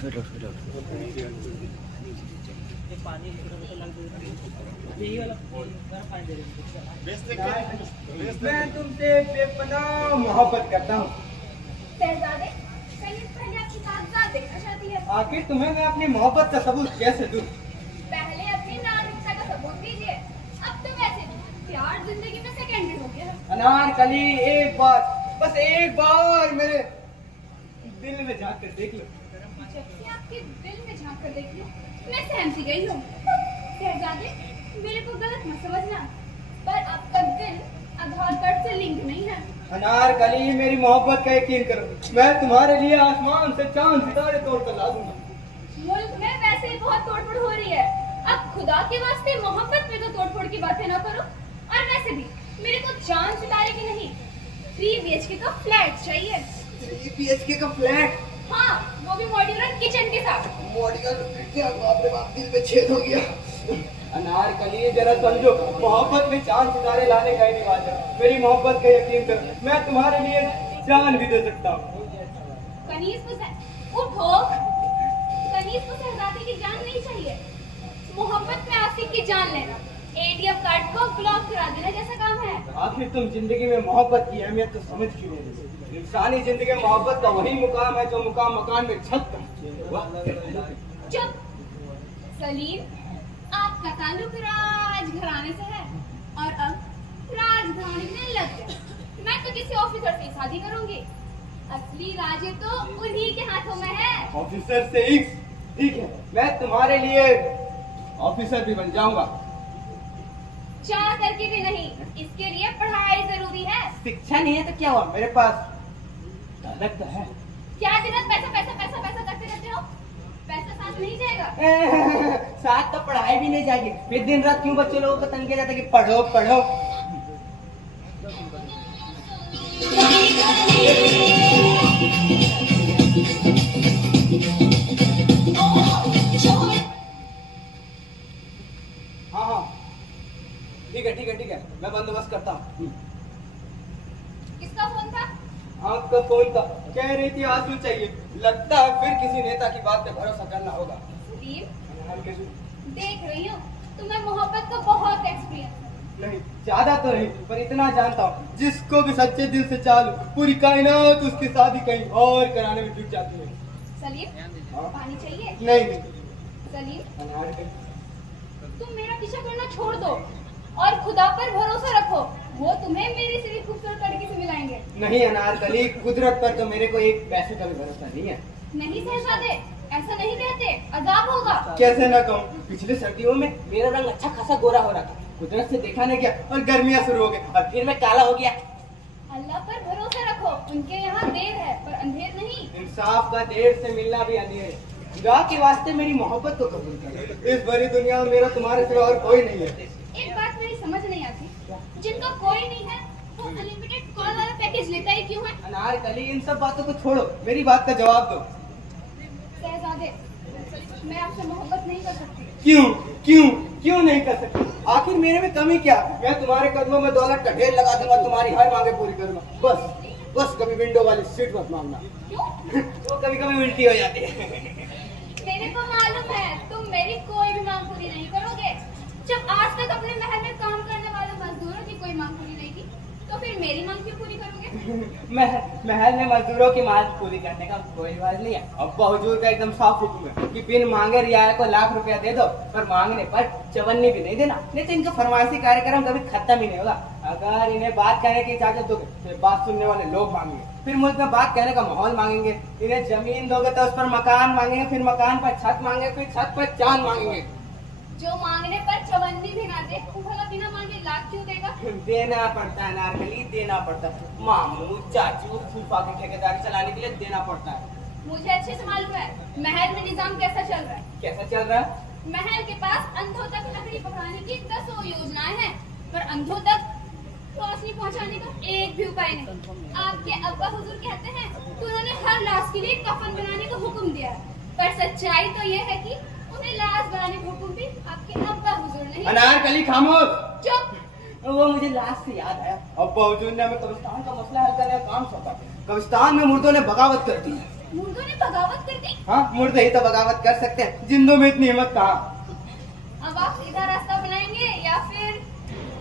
Fit मैं तुमसे बेपनाह मोहब्बत करता हूँ। शहजादे, कहीं पहले आपकी कागजात देखना चाहती है। आखिर तुम्हें मैं अपनी मोहब्बत का सबूत कैसे दूँ? पहले अपनी नागरिकता का सबूत दीजिए। अब तो वैसे भी प्यार जिंदगी में सेकेंडरी हो गया है। अनारकली, एक बार, बस एक बार मेरे दिल में झांक कर देख लो। जब से आपके दिल में झांक कर देखी हूँ, मैं सहम सी गई हूँ। शहजादे, मेरे को गलत मत समझना, पर अब तक दिल आधार कार्ड से लिंक नहीं है। अनारकली, मेरी मोहब्बत का यकीन करो, मैं तुम्हारे लिए आसमान से चांद सितारे तोड़ कर ला दूंगा। मुल्क में वैसे ही बहुत तोड़फोड़ हो रही है। अब खुदा के वास्ते मोहब्बत में तो तोड़फोड़ की बातें ना करो। और वैसे भी मेरे को चांद सितारे की नहीं, 3 BHK का फ्लैट चाहिए। 3 BHK का फ्लैट? हाँ, वो भी मॉड्यूलर किचन के साथ। मॉड्यूलर क्या? बाप रे बाप, दिल में छेद हो गया। अनारकली, जरा समझो, मोहब्बत में चांद सितारे लाने का ही रिवाज है। मेरी मोहब्बत का यकीन करो, मैं तुम्हारे लिए जान भी दे सकता हूँ। उठो। कनीज को शहजादे की जान नहीं चाहिए, मोहब्बत में आशिक की जान लेना ATM कार्ड को ब्लॉक करा देना जैसा काम है। आखिर तुम जिंदगी में मोहब्बत की अहमियत तो समझ क्यों नहीं? इंसानी जिंदगी में मोहब्बत का वही मुकाम है जो मुकाम मकान में छत का। चुप। सलीम, आपका ताल्लुक राजघराने से है और अब राजघराने में लग गए। मैं तो किसी ऑफिसर से शादी करूंगी। असली राज तो उन्हीं के हाथों में है। ऑफिसर से ही? ठीक है, मैं तुम्हारे लिए ऑफिसर भी बन जाऊंगा। चाह करके भी नहीं, इसके लिए पढ़ाई जरूरी है। शिक्षा नहीं है तो क्या हुआ, मेरे पास दौलत तो है। क्या दिन रात पैसा पैसा पैसा पैसा करते रहते हो? पैसा साथ नहीं जाएगा। साथ तो पढ़ाई भी नहीं जाएगी, फिर दिन रात क्यों बच्चे लोगों को तंग किया जाता है कि पढ़ो पढ़ो। हाँ हाँ, ठीक है ठीक है ठीक है, मैं बंदोबस्त करता हूँ। किसका फोन था? आपका फोन था, कह रही थी आंसू चाहिए। लगता है फिर किसी नेता की बात पे भरोसा करना होगा। सलीम, देख रही हूँ तुम्हें मोहब्बत का बहुत एक्सपीरियंस है। नहीं, ज्यादा तो नहीं, पर इतना जानता हूँ, जिसको भी सच्चे दिल से चालू, पूरी कायनात उसकी शादी कहीं और कराने में जुट जाती है। सलीम, हाँ? पानी चाहिए? नहीं। सलीम, तुम मेरा पीछा करना छोड़ दो और खुदा पर भरोसा रखो, वो तुम्हें मेरी से भी खूबसूरत लड़की से मिलाएंगे। नहीं अनारकली, कुदरत पर तो मेरे को एक पैसे का भी भरोसा नहीं है। नहीं शहजादे, ऐसा नहीं कहते, अजाब होगा। कैसे ना कहूँ, पिछले सर्दियों में मेरा रंग अच्छा खासा गोरा हो रहा था, कुदरत से देखा नहीं गया और गर्मियाँ शुरू हो गई और फिर मैं काला हो गया। अल्लाह पर भरोसा रखो, उनके यहाँ देर है पर अंधेर नहीं। इंसाफ का देर से मिलना भी अंधेर है। खुदा के वास्ते मेरी मोहब्बत को कबूल कर, इस बड़ी दुनिया में मेरा तुम्हारे सिवा और कोई नहीं है। एक बात मेरी समझ नहीं आती, जिनका कोई नहीं है वो अनलिमिटेड कॉल वाला पैकेज लेता ही क्यों है? अनारकली, इन सब बातों को छोड़ो, मेरी बात का जवाब दो। शहजादे, मैं आपसे मोहब्बत नहीं कर सकती। क्यों क्यों क्यों नहीं कर सकती? आखिर मेरे में कमी क्या? मैं तुम्हारे कदमों में दौलत का ढेर लगा दूंगा, तुम्हारी हर मांगे पूरी करूंगा। बस बस कभी विंडो वाली सीट मत मांगना। क्यों? वो कभी कभी उल्टी हो जाती है। मेरे को मालूम है तुम मेरी कोई भी मांग पूरी नहीं करोगे। जब आज तक अपने महल में काम करने वाले मजदूरों की कोई मांग पूरी नहीं की, तो फिर मेरी मांग क्यों पूरी करोगे? महल में मजदूरों की मांग पूरी करने का कोई रिवाज नहीं है। अब्बा हुजूर का एकदम साफ हुक्म है कि बिन मांगे रियाया को लाख रुपया दे दो, पर मांगने पर चवन्नी भी नहीं देना, नहीं तो इनका फरमाइशी कार्यक्रम कभी खत्म ही नहीं होगा। अगर इन्हें बात कहने की इजाजत दोगे तो बात सुनने वाले लोग मांगेंगे, फिर मुल्क में बात कहने का माहौल मांगेंगे। इन्हें जमीन दोगे तो उस पर मकान मांगेंगे, फिर मकान पर छत मांगेंगे, फिर छत पर चांद मांगेंगे। जो मांगने पर चवन्नी भी ना दे, तो भला बिना मांगे लाख क्यों देगा? देना पड़ता है नारकली, देना पड़ता है। मामू चाचू फूफा की ठेकेदारी चलाने के लिए देना पड़ता है। मुझे अच्छे से मालूम है महल में निजाम कैसा चल रहा है। कैसा चल रहा है? महल के पास अंधों तक लकड़ी पकड़ाने की 10 योजनाएं हैं, पर अंधों तक रोशनी पहुंचाने का एक भी उपाय नहीं। आपके अब्बा हुजूर कहते हैं कि उन्होंने हर लाश के लिए कफन बनाने का हुक्म दिया है, पर सच्चाई तो ये है कि उन्हें लाश बनाने का हुक्म भी आपके अब्बा हुजूर नहीं। अनारकली खामोश। चुप। वो मुझे लाश से याद आया, अब्बा हुजूर ने हमें कब्रिस्तान का मसला हल करने का काम सौंपा। कब्रिस्तान में मुर्दों ने बगावत कर दी है। मुर्दों ने बगावत कर दी। हाँ, मुर्दे ही तो बगावत कर सकते हैं, जिंदों में इतनी हिम्मत कहाँ। अब आप सीधा रास्ता बनाएंगे या फिर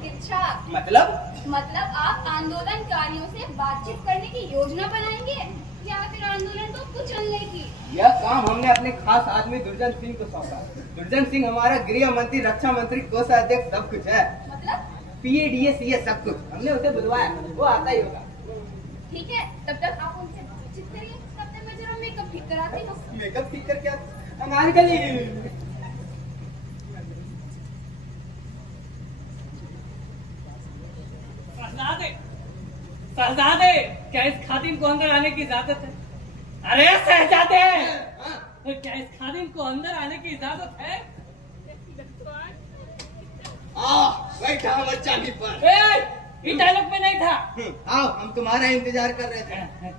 तिरछा? मतलब आप आंदोलनकारियों से बातचीत करने की योजना बनाएंगे या फिर आंदोलन को कुचलने की? यह काम हमने अपने खास आदमी दुर्जन सिंह को सौंपा। दुर्जन सिंह हमारा गृह मंत्री, रक्षा मंत्री, कोषाध्यक्ष सब कुछ है। मतलब? PADS ये सब कुछ हमने उसे बुलवाया, वो आता ही होगा। ठीक है, तब तक आप उनसे बातचीत करिए, तब तक मैं जरा मेकअप ठीक कराती हूँ। मेकअप ठीक कर क्या? अनारकली। शहजादे, क्या इस खादिम को अंदर आने की इजाजत है? अरे शहजादे, क्या इस खादिम को अंदर आने की इजाजत है? बैठा बच्चा भी पर। ये डायलॉग में नहीं था। आओ, हम तुम्हारा इंतजार कर रहे थे।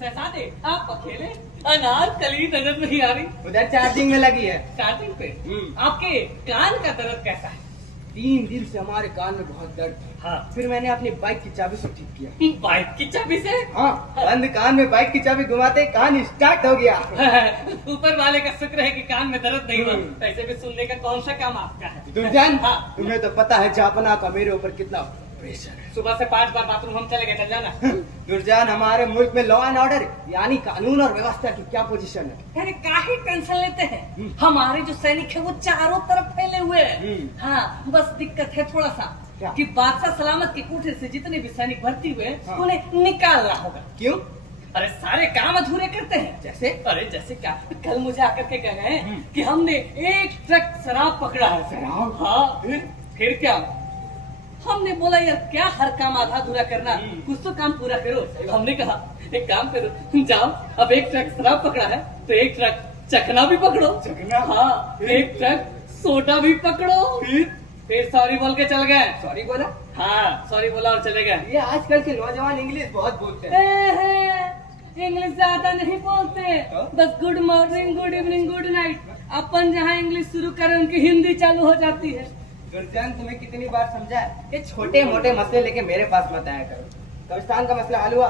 शहजादे, आप अकेले? अनारकली नजर नहीं आ रही। उधर चार्जिंग में लगी है। चार्जिंग पे? आपके कान का दर्द कैसा है? 3 दिन से हमारे कान में बहुत दर्द है। हाँ। फिर मैंने अपनी बाइक की चाबी से ठीक किया। बाइक की चाबी से? हाँ, बंद कान में बाइक की चाबी घुमाते ही कान स्टार्ट हो गया। ऊपर वाले का शुक्र है कि कान में दर्द नहीं हुआ। ऐसे भी सुनने का कौन सा काम आपका है? दुर्जन, हाँ। तुम्हें तो पता है जापना का मेरे ऊपर कितना प्रेशर है। सुबह से 5 बार बाथरूम हम चले गए, चल जाना। दुर्जन, हमारे मुल्क में लॉ एंड ऑर्डर यानी कानून और व्यवस्था की क्या पोजीशन है? अरे काहे टेंशन लेते हैं? हमारे जो सैनिक है वो चारों तरफ फैले हुए हैं। हाँ, बस दिक्कत है थोड़ा सा क्या? कि बादशाह सलामत के कोठे से जितने भी सैनिक भर्ती हुए हाँ। उन्हें निकालना होगा। क्यों? अरे सारे काम अधूरे करते हैं। जैसे? अरे जैसे क्या, कल मुझे आकर के कह गए कि हमने 1 ट्रक शराब पकड़ा है। शराब? हाँ, फिर क्या? हमने बोला यार क्या हर काम आधा अधूरा करना, कुछ तो काम पूरा करो। हमने कहा एक काम करो, जाओ अब 1 ट्रक शराब पकड़ा है तो 1 ट्रक चखना भी पकड़ो। चखना? हाँ, 1 ट्रक सोडा भी पकड़ो। फिर सॉरी बोल के चल गए। सॉरी बोला? हाँ, सॉरी बोला और चले गए। ये आजकल के नौजवान इंग्लिश बहुत बोलते हैं। इंग्लिश ज्यादा नहीं बोलते, तो? बस good morning, good evening, good night. अपन जहाँ इंग्लिश शुरू करें उनकी हिंदी चालू हो जाती है। दुर्जन, तुम्हें कितनी बार समझा है, ये छोटे मोटे मसले लेके मेरे पास मत आया करो। कब्रिस्तान का मसला हल हुआ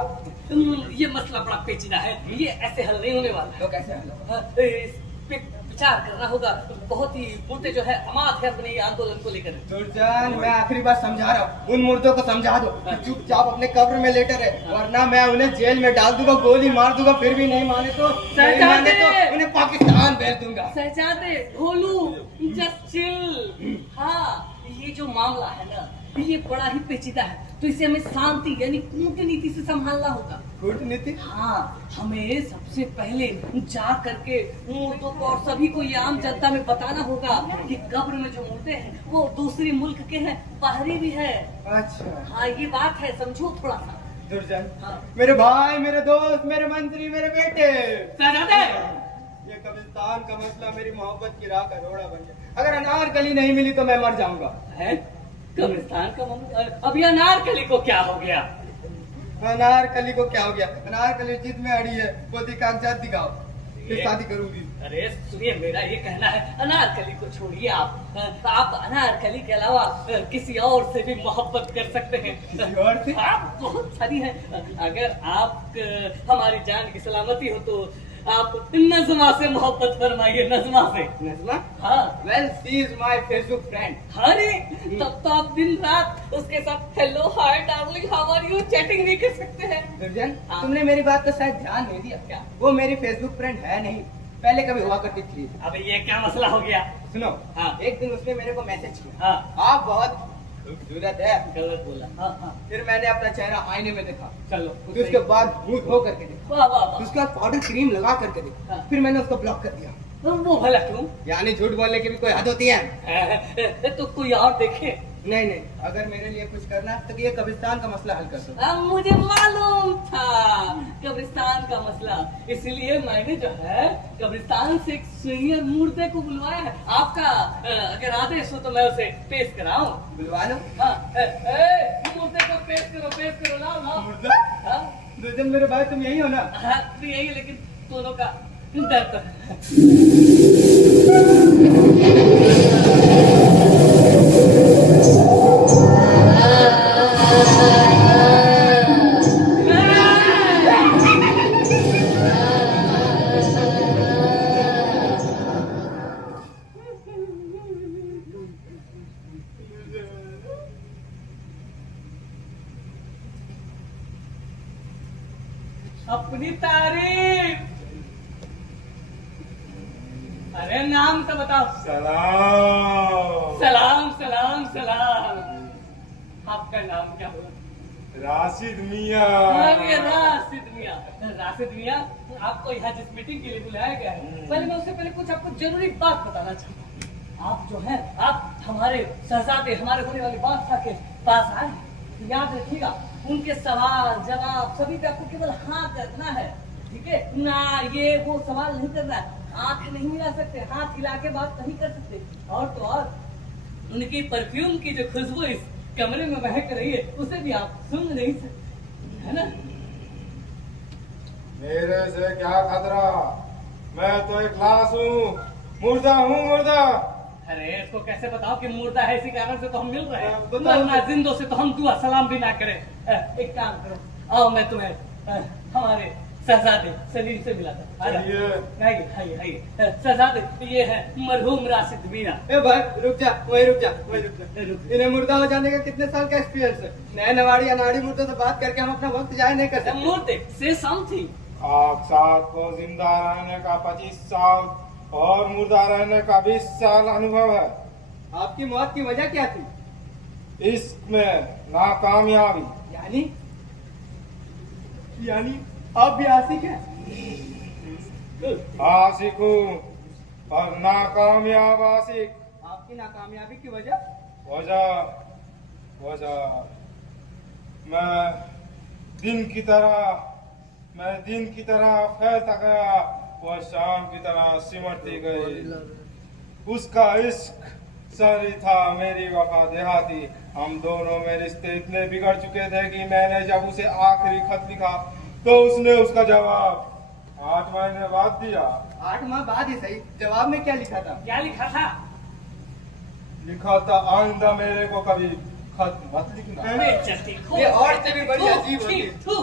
ये मसला बड़ा पेचीदा है, ये ऐसे हल नहीं होने वाला तो कैसे हल होगा? है। इस पे विचार करना होगा। बहुत ही मुद्दे जो है अमात है अपने ये आंदोलन को लेकर। दुर्जन, मैं आखिरी बार समझा रहा हूँ, उन मुर्दों को समझा दो कि चुपचाप अपने कब्र में लेटे रहे, वरना मैं उन्हें जेल में डाल दूंगा, गोली मार दूंगा। फिर भी नहीं माने तो उन्हें पाकिस्तान भेज दूंगा। शहजादे, भोलू, जस्ट चिल। हाँ, ये जो मामला है ना, ये बड़ा ही पेचीदा है, तो इसे हमें शांति यानी कूटनीति से संभालना होगा। कूटनीति? हाँ, हमें सबसे पहले जा करके मुर्दों को और सभी को ये आम जनता में बताना होगा कि कब्र में जो मुर्दे हैं वो दूसरी मुल्क के हैं, बाहरी भी है। अच्छा, हाँ, ये बात है, समझो थोड़ा सा। दुर्जन, हाँ। मेरे भाई, मेरे दोस्त, मेरे मंत्री, मेरे बेटे, शहजादे, ये कब्रिस्तान का मसला मेरी मोहब्बत की राह का रोड़ा बन गया। अगर अनारकली नहीं मिली तो मैं मर जाऊंगा। है कब्रिस्तान का मामला। अब ये अनारकली को क्या हो गया? अनारकली को क्या हो गया? अनारकली जिद में अड़ी है, बोलती कागजात दिखाओ, फिर शादी करूंगी। अरे सुनिए, मेरा ये कहना है अनारकली को छोड़िए आप अनारकली के अलावा किसी और से भी मोहब्बत कर सकते हैं। किसी और से? आप बहुत सारी हैं। अगर आप हमारी जान की सलामती हो तो आप नज़मा से मोहब्बत फरमाइए। नज़मा से। नज़मा? हाँ। Well, she is my Facebook friend. अरे तब तो आप दिन रात उसके साथ hello hi darling how are you chatting भी कर सकते हैं। दुर्जन, हाँ। तुमने मेरी बात तो शायद ध्यान नहीं दिया क्या? वो मेरी फेसबुक फ्रेंड है नहीं, पहले कभी हुआ करती थी। अब ये क्या मसला हो गया? सुनो, हाँ। एक दिन उसने मेरे को मैसेज किया, हाँ। आप बहुत खूबसूरत है। गलत बोला। हाँ हाँ, फिर मैंने अपना चेहरा आईने में देखा, चलो फिर उसके बाद मुंह धो करके देखा, वाह वाह वाह। उसके बाद पाउडर क्रीम लगा करके देखा, हाँ। फिर मैंने उसको ब्लॉक कर दिया। वो भला क्यों? यानी झूठ बोलने की भी कोई हद होती है। तो कोई और देखे। नहीं नहीं, अगर मेरे लिए कुछ करना है तो ये कब्रिस्तान का मसला हल कर दो। अब मुझे मालूम था कब्रिस्तान का मसला, इसलिए मैंने जो है कब्रिस्तान से एक सीनियर मुर्दे को बुलवाया है। आपका अगर आदेश हो तो मैं उसे पेश कराऊं। बुलवा लो। हाँ, मुर्दे को पेश करो लाओ लाओ। मुर्दा? हाँ, दुर्जन मेरे भाई, तुम यही हो ना? हाँ, तो यही है, लेकिन दोनों का दर्द है। अपनी तारीफ। अरे नाम तो बताओ। सलाम। सलाम सलाम सलाम। आपका नाम क्या हुआ? राशिद मियाँ। अरे राशिद मियाँ, राशिद मियाँ, आपको यहाँ जिस मीटिंग के लिए बुलाया गया है, पहले मैं उससे पहले कुछ आपको जरूरी बात बताना चाहता हूँ। आप जो है, आप हमारे शहजादे, हमारे होने वाले बादशाह के पास आए, याद रखिएगा, उनके सवाल जवाब सभी पे आपको केवल हाँ करना है, ठीक है ना? ये वो सवाल नहीं करना है, आंख नहीं मिला सकते, हाथ हिला के बात नहीं कर सकते। और तो और उनकी परफ्यूम की जो खुशबू इस कमरे में महक रही है, उसे भी आप सुन नहीं सकते, है ना? मेरे से क्या खतरा, मैं तो एक लाश हूँ, मुर्दा हूँ, मुर्दा। अरे इसको कैसे बताओ कि मुर्दा है? इसी कारण से तो हम मिल रहे हैं, बताओ। वरना जिंदों से तो हम दुआ सलाम भी ना करें। एक काम करो, आओ मैं तुम्हें हमारे शहजादे सलीम से मिलाता हूं। चलिए। आइए आइए आइए। शहजादे, ये है मरहूम राशिद मियाँ। ए भाई रुक जा, वहीं रुक जा। इन्हें मुर्दा हो जाने का कितने साल का एक्सपीरियंस है? नए नवाड़ी अनाड़ी मुर्दों से बात करके हम अपना वक्त जाया नहीं कर सकते। मूर्ते से समथिंग। आप साथ को जिंदा रहने का 25 साल और मुर्दा रहने का 20 साल अनुभव है। आपकी मौत की वजह क्या थी? इश्क में नाकामयाबी। यानी आप भी आशिक हैं? आशिक हूँ पर नाकामयाब आशिक। आपकी नाकामयाबी की वजह? वजह मैं दिन की तरह फैलता गया, वह शाम की तरह सिमटती गई। उसका इश्क शहरी था, मेरी वफा देहाती। हम दोनों में रिश्ते इतने बिगड़ चुके थे कि मैंने जब उसे आखिरी खत लिखा तो उसने उसका जवाब 8 महीने बाद दिया। 8 माह बाद ही सही, जवाब में क्या लिखा था? क्या लिखा था? लिखा था, आइंदा मेरे को कभी खत मत लिखना। अरे चट्टी खो। ये और से भी बड़ी अजीब होती है। थू।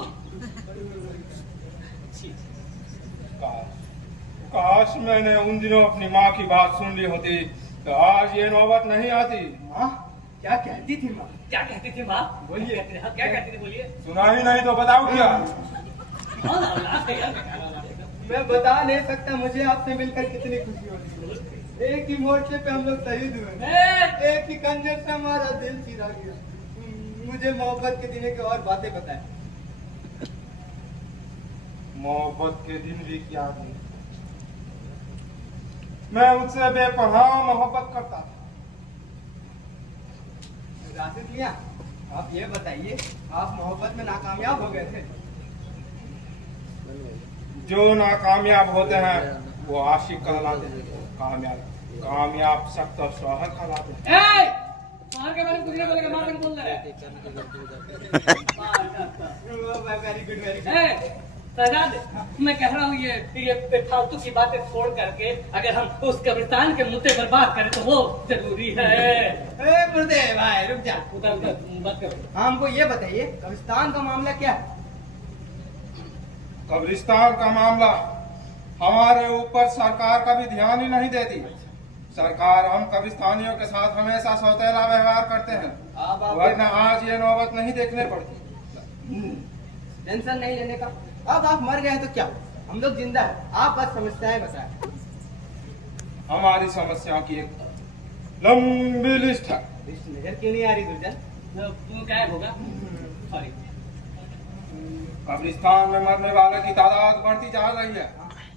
काश मैंने उन दिनों अपनी माँ की बात सुन ली होती तो आज ये नौबत नहीं आती। माँ क्या कहती थी? माँ क्या कहती थी माँ? बोलिए। क्या कहती थी? बोलिए। सुना ही नहीं तो बताओ क्या। कौन औलाद है यार? बेकार औलाद है। मैं बता नहीं सकता मुझे आपसे मिलकर कितनी खुशी होती है। एक ही मोर्चे पे हम लोग शहीद हुए, ए, एक ही खंजर से हमारा दिल चीरा गया। मुझे मोहब्बत के दिन की और बातें बताएं। मोहब्बत के दिन भी क्या दिन। मैं उससे बेपनाह मोहब्बत करता था। राशिद मियाँ, आप ये बताइए, आप मोहब्बत में नाकामयाब हो गए थे? जो नाकामयाब होते हैं वो आशिक कहलाते हैं, कामयाब सख्त और शौहर कहलाते हैं। ए, मार के बारे में कुछ नहीं बोलेगा, मार के बोल रहा है। Very good, very good. ए, शहजादे, मैं कह रहा हूँ ये फालतू की बातें छोड़ करके अगर हम उस कब्रिस्तान के मुद्दे पर बात करें तो वो जरूरी है। ए मुर्दे भाई रुक जा। उधर बात करो। हमको ये बताइए, कब्रिस्तान का मामला क्या है? कब्रिस्तान का मामला हमारे ऊपर सरकार का भी ध्यान ही नहीं देती। सरकार हम कब्रिस्तानियों के साथ हमेशा सौतेला व्यवहार करते हैं, वरना आज ये नौबत नहीं देखने पड़ती। टेंशन नहीं लेने का। अब आप मर गए तो क्या, हम लोग जिंदा है, आप बस समस्याएं बताएं। हमारी समस्याओं की एक लंबी लिस्ट है। नजर क्यों नहीं आ रही दुर्जन? तू क्या होगा? सॉरी। कब्रिस्तान में मरने वालों की तादाद बढ़ती जा रही है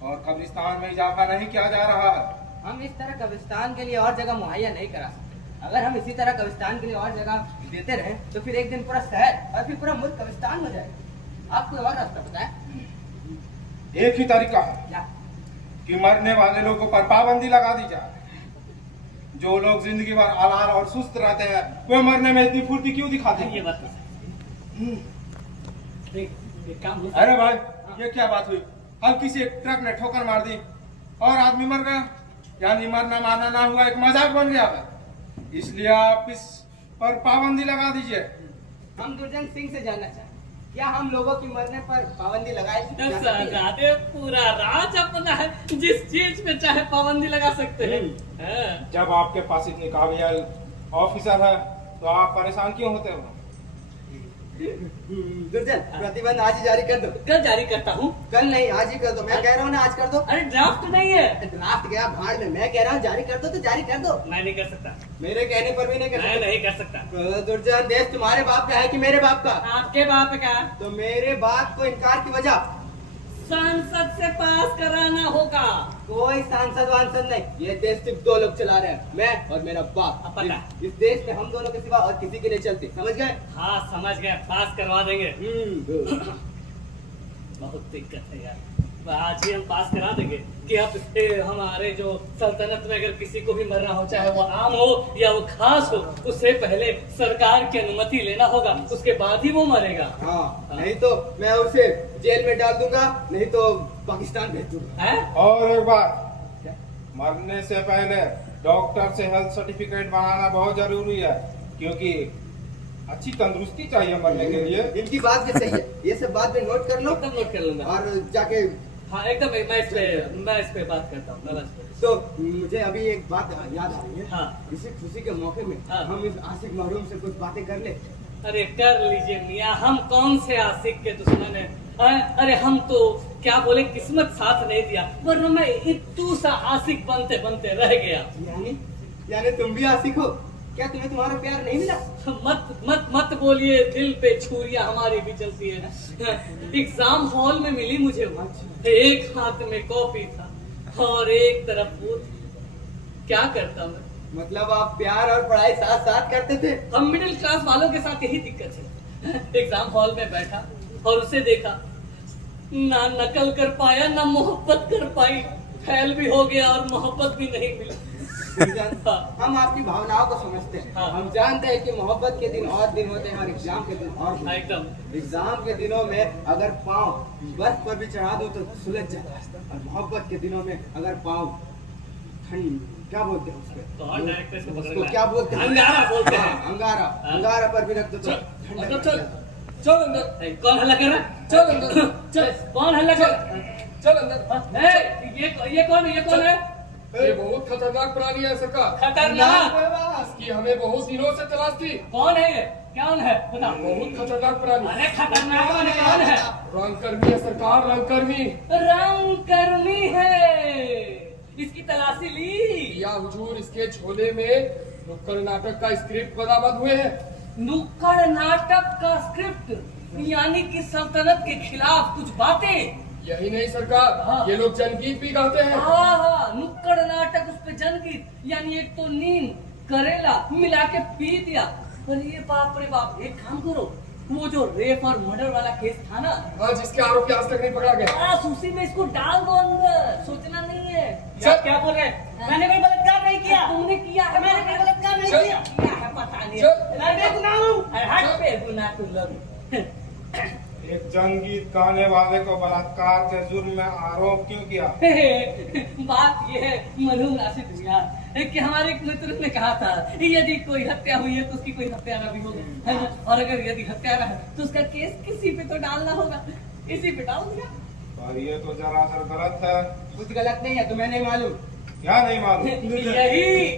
और कब्रिस्तान में इजाफा नहीं किया जा रहा है। हम इस तरह कब्रिस्तान के लिए और जगह मुहैया नहीं करा सकते। अगर हम इसी तरह कब्रिस्तान के लिए और जगह देते रहे तो फिर एक दिन पूरा शहर और फिर पूरा मुल्क कब्रिस्तान हो जाएगा। आप कोई और रास्ता बताएं। एक ही तरीका है क्या? कि मरने वाले लोगों पर पाबंदी लगा दी जाए। जो लोग जिंदगी भर आलाल और सुस्त रहते हैं वे मरने में इतनी फुर्ती क्यों दिखाते ये हैं? बात तो सही। एक काम हो अरे भाई, ये क्या बात हुई? हल्की सी एक ट्रक ने ठोकर मार दी और आदमी मर गया, यानी मरना मारना ना हुआ, एक मजाक बन गया है। इसलिए आप इस पर पाबंदी लगा दीजिए। हम दुर्जन सिंह से जानना चाहें, क्या हम लोगों की मरने पर पाबंदी लगाई जा सकती है? शहजादे, पूरा राज अपना है, जिस चीज पे चाहे पाबंदी लगा सकते हैं। हाँ। जब आपके पास इतने काबिल ऑफिसर है तो आप परेशान क्यों होते हो? दुर्जन प्रतिबंध आज ही जारी कर दो। कल जारी करता हूँ। कल नहीं, आज ही कर दो। मैं कह रहा हूँ ना, आज कर दो। अरे ड्राफ्ट नहीं है। ड्राफ्ट गया भाड़ में, मैं कह रहा हूँ जारी कर दो तो जारी कर दो। मैं नहीं कर सकता। मेरे कहने पर भी नहीं कर मैं सकते। नहीं कर सकता। दुर्जन, देश तुम्हारे बाप का है कि मेरे बाप का? आपके बाप का। तो मेरे बाप को इनकार की वजह? संसद से पास कराना होगा। कोई सांसद वांसद नहीं, ये देश सिर्फ दो लोग चला रहे हैं, मैं और मेरा बाप। पता। इस देश में हम दोनों के सिवा और किसी की नहीं चलती, समझ गए? हाँ समझ गए, पास करवा देंगे। good। बहुत दिक्कत है यार। आज ही हम पास करा देंगे कि अब हमारे जो सल्तनत में अगर किसी को भी मरना हो, चाहे वो आम हो या वो खास हो, उससे पहले सरकार की अनुमति लेना होगा, उसके बाद ही वो मरेगा। हाँ, नहीं तो मैं उसे जेल में डाल दूंगा, नहीं तो पाकिस्तान भेज दूंगा। है? और एक बात, मरने से पहले डॉक्टर से हेल्थ सर्टिफिकेट बनाना बहुत जरूरी है, क्योंकि अच्छी तंदुरुस्ती चाहिए मरने के लिए। इनकी बात भी सही है, ये सब बात में नोट कर लो एकदम नोट कर लूंगा। और जाके। हाँ एकदम, मैं इस पे बात करता हूँ। तो मुझे अभी एक बात याद आ रही है। हाँ। इसी खुशी के मौके में हाँ। हम इस आशिक महरूम से कुछ बातें कर ले। अरे कर लीजिए मियाँ, हम कौन से आशिक के दुश्मन हैं? अरे हम तो क्या बोले, किस्मत साथ नहीं दिया, वरना मैं इत्तू सा आशिक बनते बनते रह गया। यानी तुम भी आशिक हो क्या? तुम्हें तुम्हारा प्यार नहीं मिला? मत मत मत बोलिए, दिल पे छुरियां हमारी भी चलती है। एग्जाम हॉल में मिली मुझे वो, एक हाथ में कॉपी था और एक तरफ वो थी। क्या करता मैं? मतलब आप प्यार और पढ़ाई साथ साथ करते थे? हम मिडिल क्लास वालों के साथ यही दिक्कत है। एग्जाम हॉल में बैठा और उसे देखा, ना नकल कर पाया ना मोहब्बत कर पाई, फेल भी हो गया और मोहब्बत भी नहीं मिली। हम आपकी भावनाओं को समझते हैं। हाँ। हम जानते हैं कि मोहब्बत के दिन और दिन होते हैं और एग्जाम के दिन और दिन। एकदम। एग्जाम के दिनों में अगर पाँव बर्फ पर भी चढ़ा दो तो सुलझ जाता है, और मोहब्बत के दिनों में अगर पाँव ठंड, क्या बोलते हैं उसको? तो और डायरेक्टर से पकड़ उसको लिया। क्या बोलते हैं? अंगारा बोलते हैं। हाँ, अंगारा। अंगारा पर भी रख दो तो ठंडक चल चल लग जाता है। चल अंदर। कौन हल्ला कर रहा है? चल अंदर। चल, कौन हल्ला कर? चल अंदर। ये कौन है? ये बहुत खतरनाक प्राणी है सरकार। खतरनाक? इसकी हमें बहुत दिनों से तलाश थी। कौन है ये? कौन है? बता। बहुत खतरनाक प्राणी। अरे खतरनाक वाले कौन है? रंगकर्मी है सरकार, रंगकर्मी। रंगकर्मी है। इसकी तलाशी ली? या हुजूर, इसके झोले में नुक्कड़ नाटक का स्क्रिप्ट बरामद हुए हैं। नुक्कड़ नाटक का स्क्रिप्ट, यानी कि सल्तनत के खिलाफ कुछ बातें। यही नहीं सरकार, हाँ। ये लोग जनगीत भी गाते हैं। हाँ, नुक्कड़ नाटक, उस पे जनगीत, यानी एक तो नींद करेला मिला के पी दिया। अरे बाप रे बाप, एक काम करो, वो जो रेप और मर्डर वाला केस था ना, हाँ, जिसके आरोपी आज तक नहीं पकड़ा गया। बस उसी में इसको डाल दो अंदर, सोचना नहीं है। चल। क्या बोल रहे? मैंने कोई बलात्कार नहीं किया। तुमने किया है? मैंने कोई बलात्कार नहीं चल। किया। क्या है पता नहीं। चल। मैं बेगुनाह हूँ। अरे हट चल। बेगुनाह तू लोग। एक जनगीत गाने वाले को बलात्कार के जुर्म में आरोप क्यों किया? बात ये है मरहूम राशिद भैया कि हमारे एक मित्र ने कहा था, यदि कोई हत्या हुई है तो उसकी कोई हत्यारा भी होगा, है ना? और अगर यदि हत्यारा है तो उसका केस किसी पे तो डालना होगा, इसी पे डाल दिया। पर ये तो जरा गलत है। कुछ गलत नहीं है, तुम्हें नहीं मालूम? क्या नहीं मालूम? यही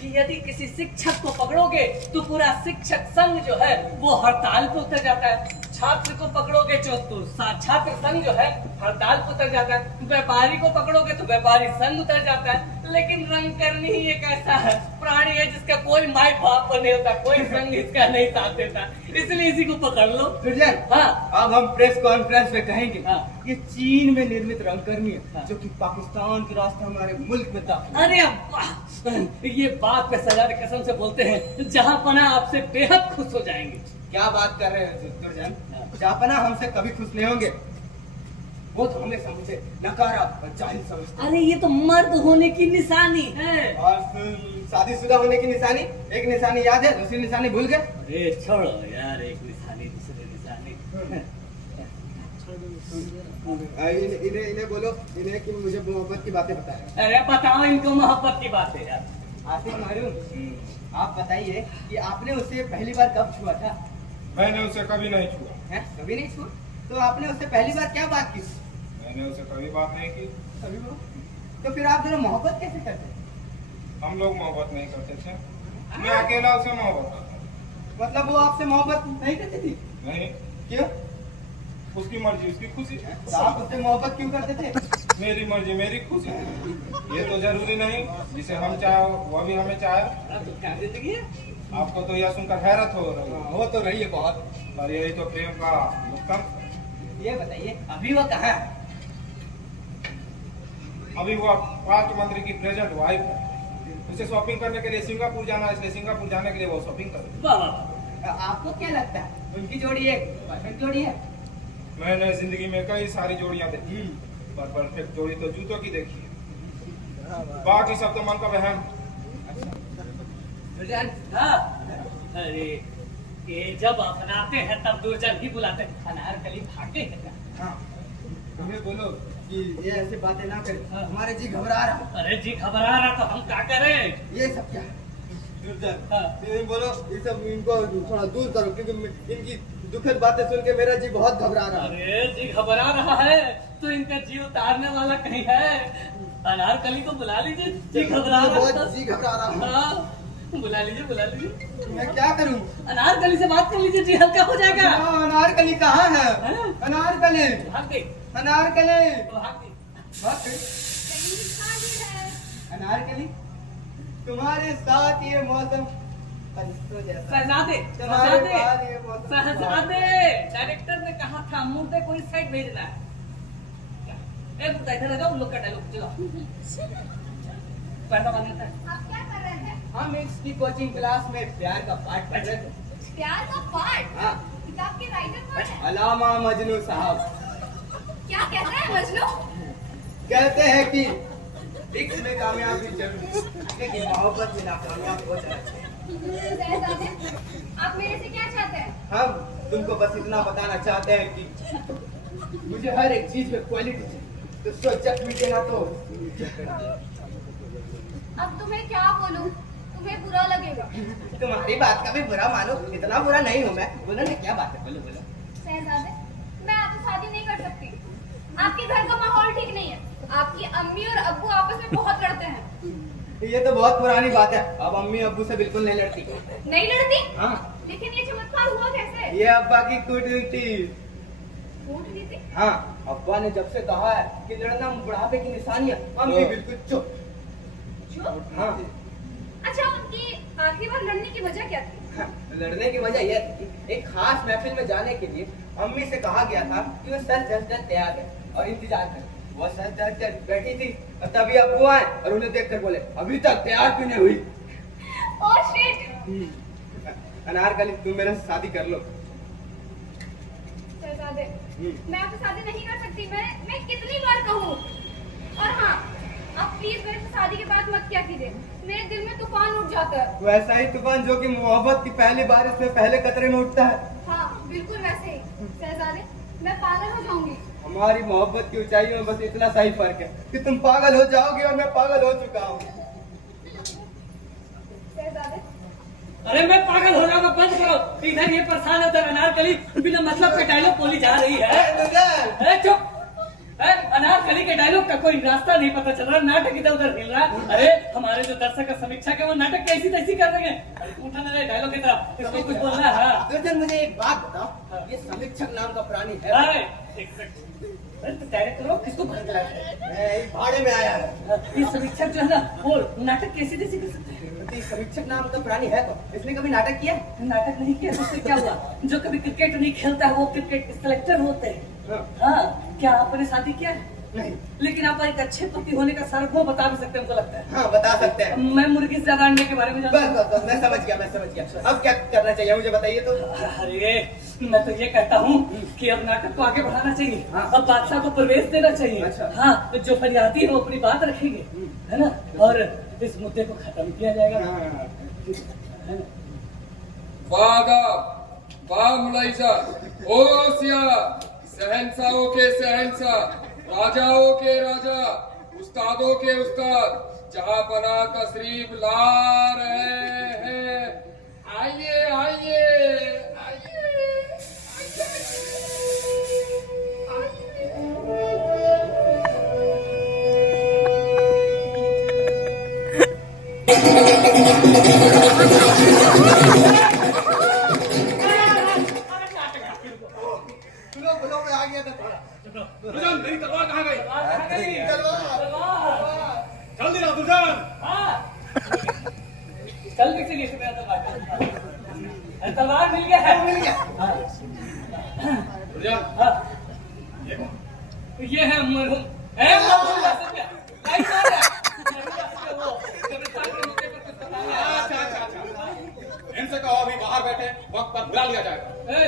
कि यदि किसी शिक्षक को पकड़ोगे तो पूरा शिक्षक संघ जो है वो हड़ताल पे उतर जाता है। छात्र को पकड़ोगे तो छात्र संघ जो है हड़ताल पे उतर जाता है। व्यापारी को पकड़ोगे तो व्यापारी संघ उतर जाता है। लेकिन रंगकर्मी ही एक ऐसा है प्राणी है जिसका कोई माई बाप नहीं होता, कोई संघ इसका नहीं साथ देता, इसलिए इसी को पकड़ लो। दुर्जन, हाँ। अब हम प्रेस कॉन्फ्रेंस में कहेंगे हाँ। कि चीन में निर्मित रंगकर्मी है, हाँ। जो कि पाकिस्तान के रास्ते हमारे मुल्क में दाखिल। अरे अब्बा, ये बात पे सजा कसम से बोलते हैं, जहाँ पना आपसे बेहद खुश हो जाएंगे। क्या बात कर रहे हैं दुर्जन? जापना हमसे कभी खुश नहीं होंगे, वो तो हमें समझे नकारा और जाहिल समझते हैं। अरे ये तो मर्द होने की निशानी है। और शादीशुदा होने की निशानी, एक निशानी याद है, दूसरी निशानी भूल गए? अरे छोड़ो यार, एक निशानी दूसरी निशानी। इन्हें बोलो, इन्हें कि मुझे मोहब्बत की बातें बताएं। अरे बताओ इनको मोहब्बत की बात है यार। आसिफ मारूम, आप बताइए कि आपने उसे पहली बार कब छुआ था? मैंने उसे कभी नहीं छुआ। हैं? कभी नहीं छुआ? तो आपने उससे पहली बार क्या बात की? मैंने उसे कभी बात नहीं की। कभी बात? तो फिर आप दोनों मोहब्बत कैसे करते? हम लोग मोहब्बत नहीं करते थे, मैं अकेला उसे मोहब्बत करता था। मतलब वो आपसे मोहब्बत नहीं करती थी? नहीं, क्यों? उसकी मर्जी उसकी खुशी। तो आप उससे मोहब्बत क्यों करते थे? मेरी मर्जी मेरी खुशी। ये तो जरूरी नहीं जिसे हम चाहे वह भी हमें चाहे। अब तो क्या जिंदगी है। आपको तो यह सुनकर हैरत हो रही है। हो तो रही है बहुत। और यही तो प्रेम का नुकसान। ये बताइए अभी वो कहाँ है? अभी वो पार्ट मंत्री की प्रेजेंट वाइफ है। उसे शॉपिंग करने के लिए सिंगापुर जाना है, इसलिए सिंगापुर जाने के लिए वो शॉपिंग करे। वाह वाह वाह। आपको क्या लगता है उनकी जोड़ी एक परफेक्ट जोड़ी है? मैंने जिंदगी में कई सारी जोड़ियां देखी, पर परफेक्ट जोड़ी तो जूतों की देखी है। बाकी सब तो मन का वहम। दुर्जन, हाँ, अरे ये जब अपनाते हैं तब दुर्जन ही बुलाते हैं। अनारकली भागे हैं क्या? हाँ, तुम्हें बोलो कि ये ऐसे बातें ना करें, हमारे जी घबरा रहा। अरे जी घबरा रहा तो हम क्या करें? ये सब क्या है? दुर्जन, हाँ। ये बोलो ये सब इनको थोड़ा दूर करो, क्योंकि इनकी दुखद बातें सुन के मेरा जी बहुत घबरा रहा है। अरे जी घबरा रहा है तो इनका जी उतारने वाला कहीं है? अनारकली को बुला लीजिए, जी घबरा रहा बहुत है। जी घबरा रहा है। हाँ, बुला लीजिए बुला लीजिए। मैं क्या करूं? अनारकली से बात कर लीजिए, जी हल्का हो जाएगा। अनारकली कहाँ है? हाँ? अनारकली, भाग गई, अनारकली, भाग गई। भाग गई। कहीं खाली है। अनारकली, तुम्हारे साथ ये मौसम फरिश्तों जैसा। शहजादे, तुम्हारे शहजादे, बाद ये मौसम शहजादे, डायरेक्टर ने कहा था मुर्दे को इस साइड भेजना है। ए मुर्दा इधर आ जाओ, उन लोग का डायलॉग चलो। पैसा मांगता है। आप क्या कर रहे थे? हम इसकी कोचिंग क्लास में प्यार का पाठ पढ़ रहे थे। प्यार का पाठ? हाँ। किताब के राइटर कौन है? अलामा मजनू साहब क्या कहते हैं मजनू? कहते हैं कि इश्क में कामयाबी जरूर, लेकिन मोहब्बत में नाकामयाब हो जाए। शहजादे, आप मेरे से क्या चाहते हैं? हम तुमको बस इतना बताना चाहते हैं कि मुझे हर एक चीज में क्वालिटी चाहिए, तो सोचा मीठे ना तो अब तुम्हें क्या बोलूं? तुम्हें बुरा लगेगा। तुम्हारी बात का भी बुरा मानो, इतना बुरा नहीं हूँ मैं। बोलो ना क्या बात है, बोलो बोलो। शहजादे, मैं आपसे शादी नहीं कर सकती। आपके घर का माहौल ठीक नहीं है। आपकी अम्मी और अब्बू आपस में बहुत लड़ते हैं। ये तो बहुत पुरानी बात है, अब अम्मी अब्बू से बिल्कुल नहीं लड़ती। नहीं लड़ती? हाँ, लेकिन ये चमत्कार हुआ कैसे? ये अब्बा की कूटनीति। कूटनीति? हाँ, अब्बा ने जब से कहा है कि लड़ना बुढ़ापे की निशानी है, अम्मी बिल्कुल चुप। जो? हाँ, अच्छा, उनकी आखिरी बार लड़ने की वजह क्या थी? हाँ, लड़ने की वजह यह थी कि एक खास महफिल में जाने के लिए अम्मी से कहा गया था कि वो सच धज कर तैयार है और इंतजार करे। वो सच धज कर बैठी थी और तभी अब्बू आए और उन्हें देखकर बोले, अभी तक तैयार क्यों नहीं हुई? Oh shit! अनारकली, तुम मेरे से शादी कर लो। शहजादे, मैं आपसे शादी नहीं कर सकती। मैं कितनी बार कहूँ? और हाँ, आप प्लीज मेरे से शादी की बात मत क्या कीजिए। मेरे दिल में तूफान उठ जाता है। वैसा ही तूफान जो कि मोहब्बत की पहली बारिश में पहले कतरे में उठता है। हाँ, बिल्कुल वैसे ही। शहजादे, मैं पागल हो जाऊंगी। हमारी मोहब्बत की ऊंचाई में बस इतना सही फर्क है कि तुम पागल हो जाओगे और मैं पागल हो चुका हूँ। शहजादे, अरे मैं पागल हो जाऊंगा, बंद करो। इधर ये परेशान है, उधर अनारकली बिना मतलब के डायलॉग बोली जा रही है। अरे चुप! अनारकली के डायलॉग का कोई रास्ता नहीं पता चल रहा, नाटक इधर उधर हिल रहा। अरे हमारे जो दर्शक समीक्षक है वो नाटक कैसी तैसी कर रहे हैं। अरे उठा ना डायलॉग की तरफ, इसको कुछ बोलना है। हाँ। दुर्जन, मुझे एक बात बताओ, ये समीक्षक नाम का प्राणी है? अरे एक सेकंड, डायरेक्टर हो किसको भड़का है? मैं एक भाड़े में आया है। ये समीक्षक जो है ना वो नाटक कैसी तैसी कर सकते हैं। ये समीक्षक नाम का प्राणी है तो इसने कभी नाटक किया? नाटक नहीं किया तो उससे क्या हुआ? जो कभी क्रिकेट नहीं खेलता है वो क्रिकेट सेलेक्टर होते हैं। हाँ, क्या आपने शादी किया है? नहीं। लेकिन आप एक अच्छे पति होने का सार्वभौम बता भी सकते हैं, हमको लगता है। हाँ, बता सकते हैं। मैं मुर्गी से ज्यादा अंडे के बारे में जानता बस बस बस, मैं समझ गया, मैं समझ गया। अब क्या करना चाहिए मुझे बताइए तो। हूँ। अरे मैं तो ये कहता हूँ कि अब नाटक को आगे बढ़ाना चाहिए। हाँ। अब बादशाह को प्रवेश देना चाहिए। अच्छा। हाँ, तो जो फरियादी है वो अपनी बात रखेंगे, है ना, और इस मुद्दे को खत्म किया जाएगा, है ना? वादा वाह मुलाइजा, होशिया, शहंशाहों के शहंशाह, राजाओं के राजा, उस्तादों के उस्ताद, जहां पना तशरीफ ला रहे हैं। आइए आइए आइए जल्दी लाओ दुर्जन। हाँ कल भी चलिए मेरा तलवार। अरे तलवार मिल गया है। मिल गया। हाँ दुर्जन हाँ ये कौन? ये है मरहूम है मरहूम का सत्य। आई बात है वो कब्रिस्तान के मौके पर कुछ पता नहीं है। अच्छा। इनसे कहो अभी बाहर बैठे, वक्त पर बुला लिया जाएगा। ए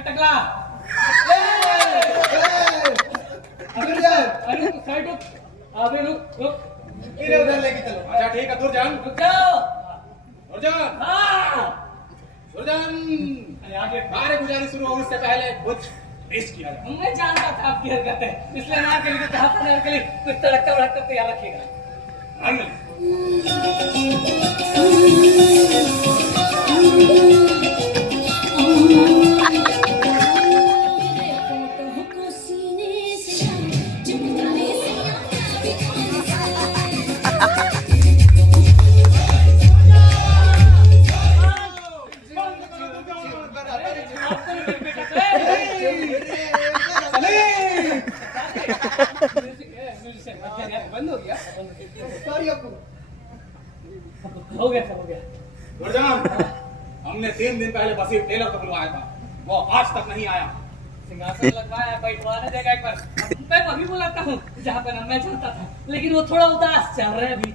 टकला अरे तू साइड रुक। अबे रुक इधर उधर लेके चलो। अच्छा ठीक है दुर्जन। रुक जाओ। दुर्जन हाँ दुर्जन अरे आगे कार्य गुजारी शुरू हो इससे पहले कुछ पेश किया जाए। मैं जानता था आपकी हरकतें, इसलिए मैं आपके लिए कहा था आपके लिए कुछ तड़कता भड़कता तैयार रखिएगा। आइए। बंद हो गया। सॉरी आपको। हो गया सब हो गया। दुर्जन हमने 3 दिन पहले बसीर टेलर को बुलवाया था, वो आज तक नहीं आया। सिंहासन लगवाया बैठवाने देगा एक बार। मैं अभी बुलाता हूँ जहाँ पे ना मैं चाहता था, लेकिन वो थोड़ा उदास चल रहा है अभी।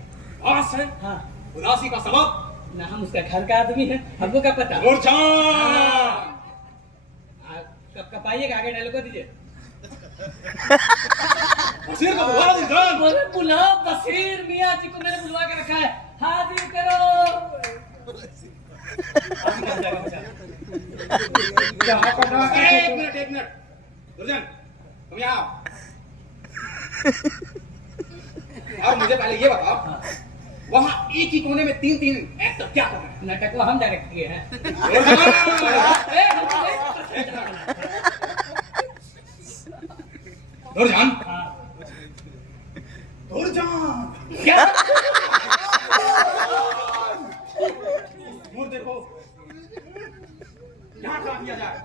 आस है हाँ उदासी का सबब? ना हम उसका घर का आदमी है, हमको क्या पता। दुर्जन कब आइएगा आगे डायलॉग को दीजिए। बसीर को बुलवा दुर्जन। बोले बुलाओ बशीर मियाँ जी को मैंने बुलवा के रखा है, हाजिर करो। एक मिनट दुर्जन तुम यहाँ आओ। और मुझे पहले ये बताओ वहाँ एक ही कोने में 3-3 एक्टर क्या कर रहे हैं? नाटक को हम डायरेक्ट किए हैं। दुर्जन हाँ। दुर्जन क्या मुंह देखो यहाँ खड़ा किया जाए।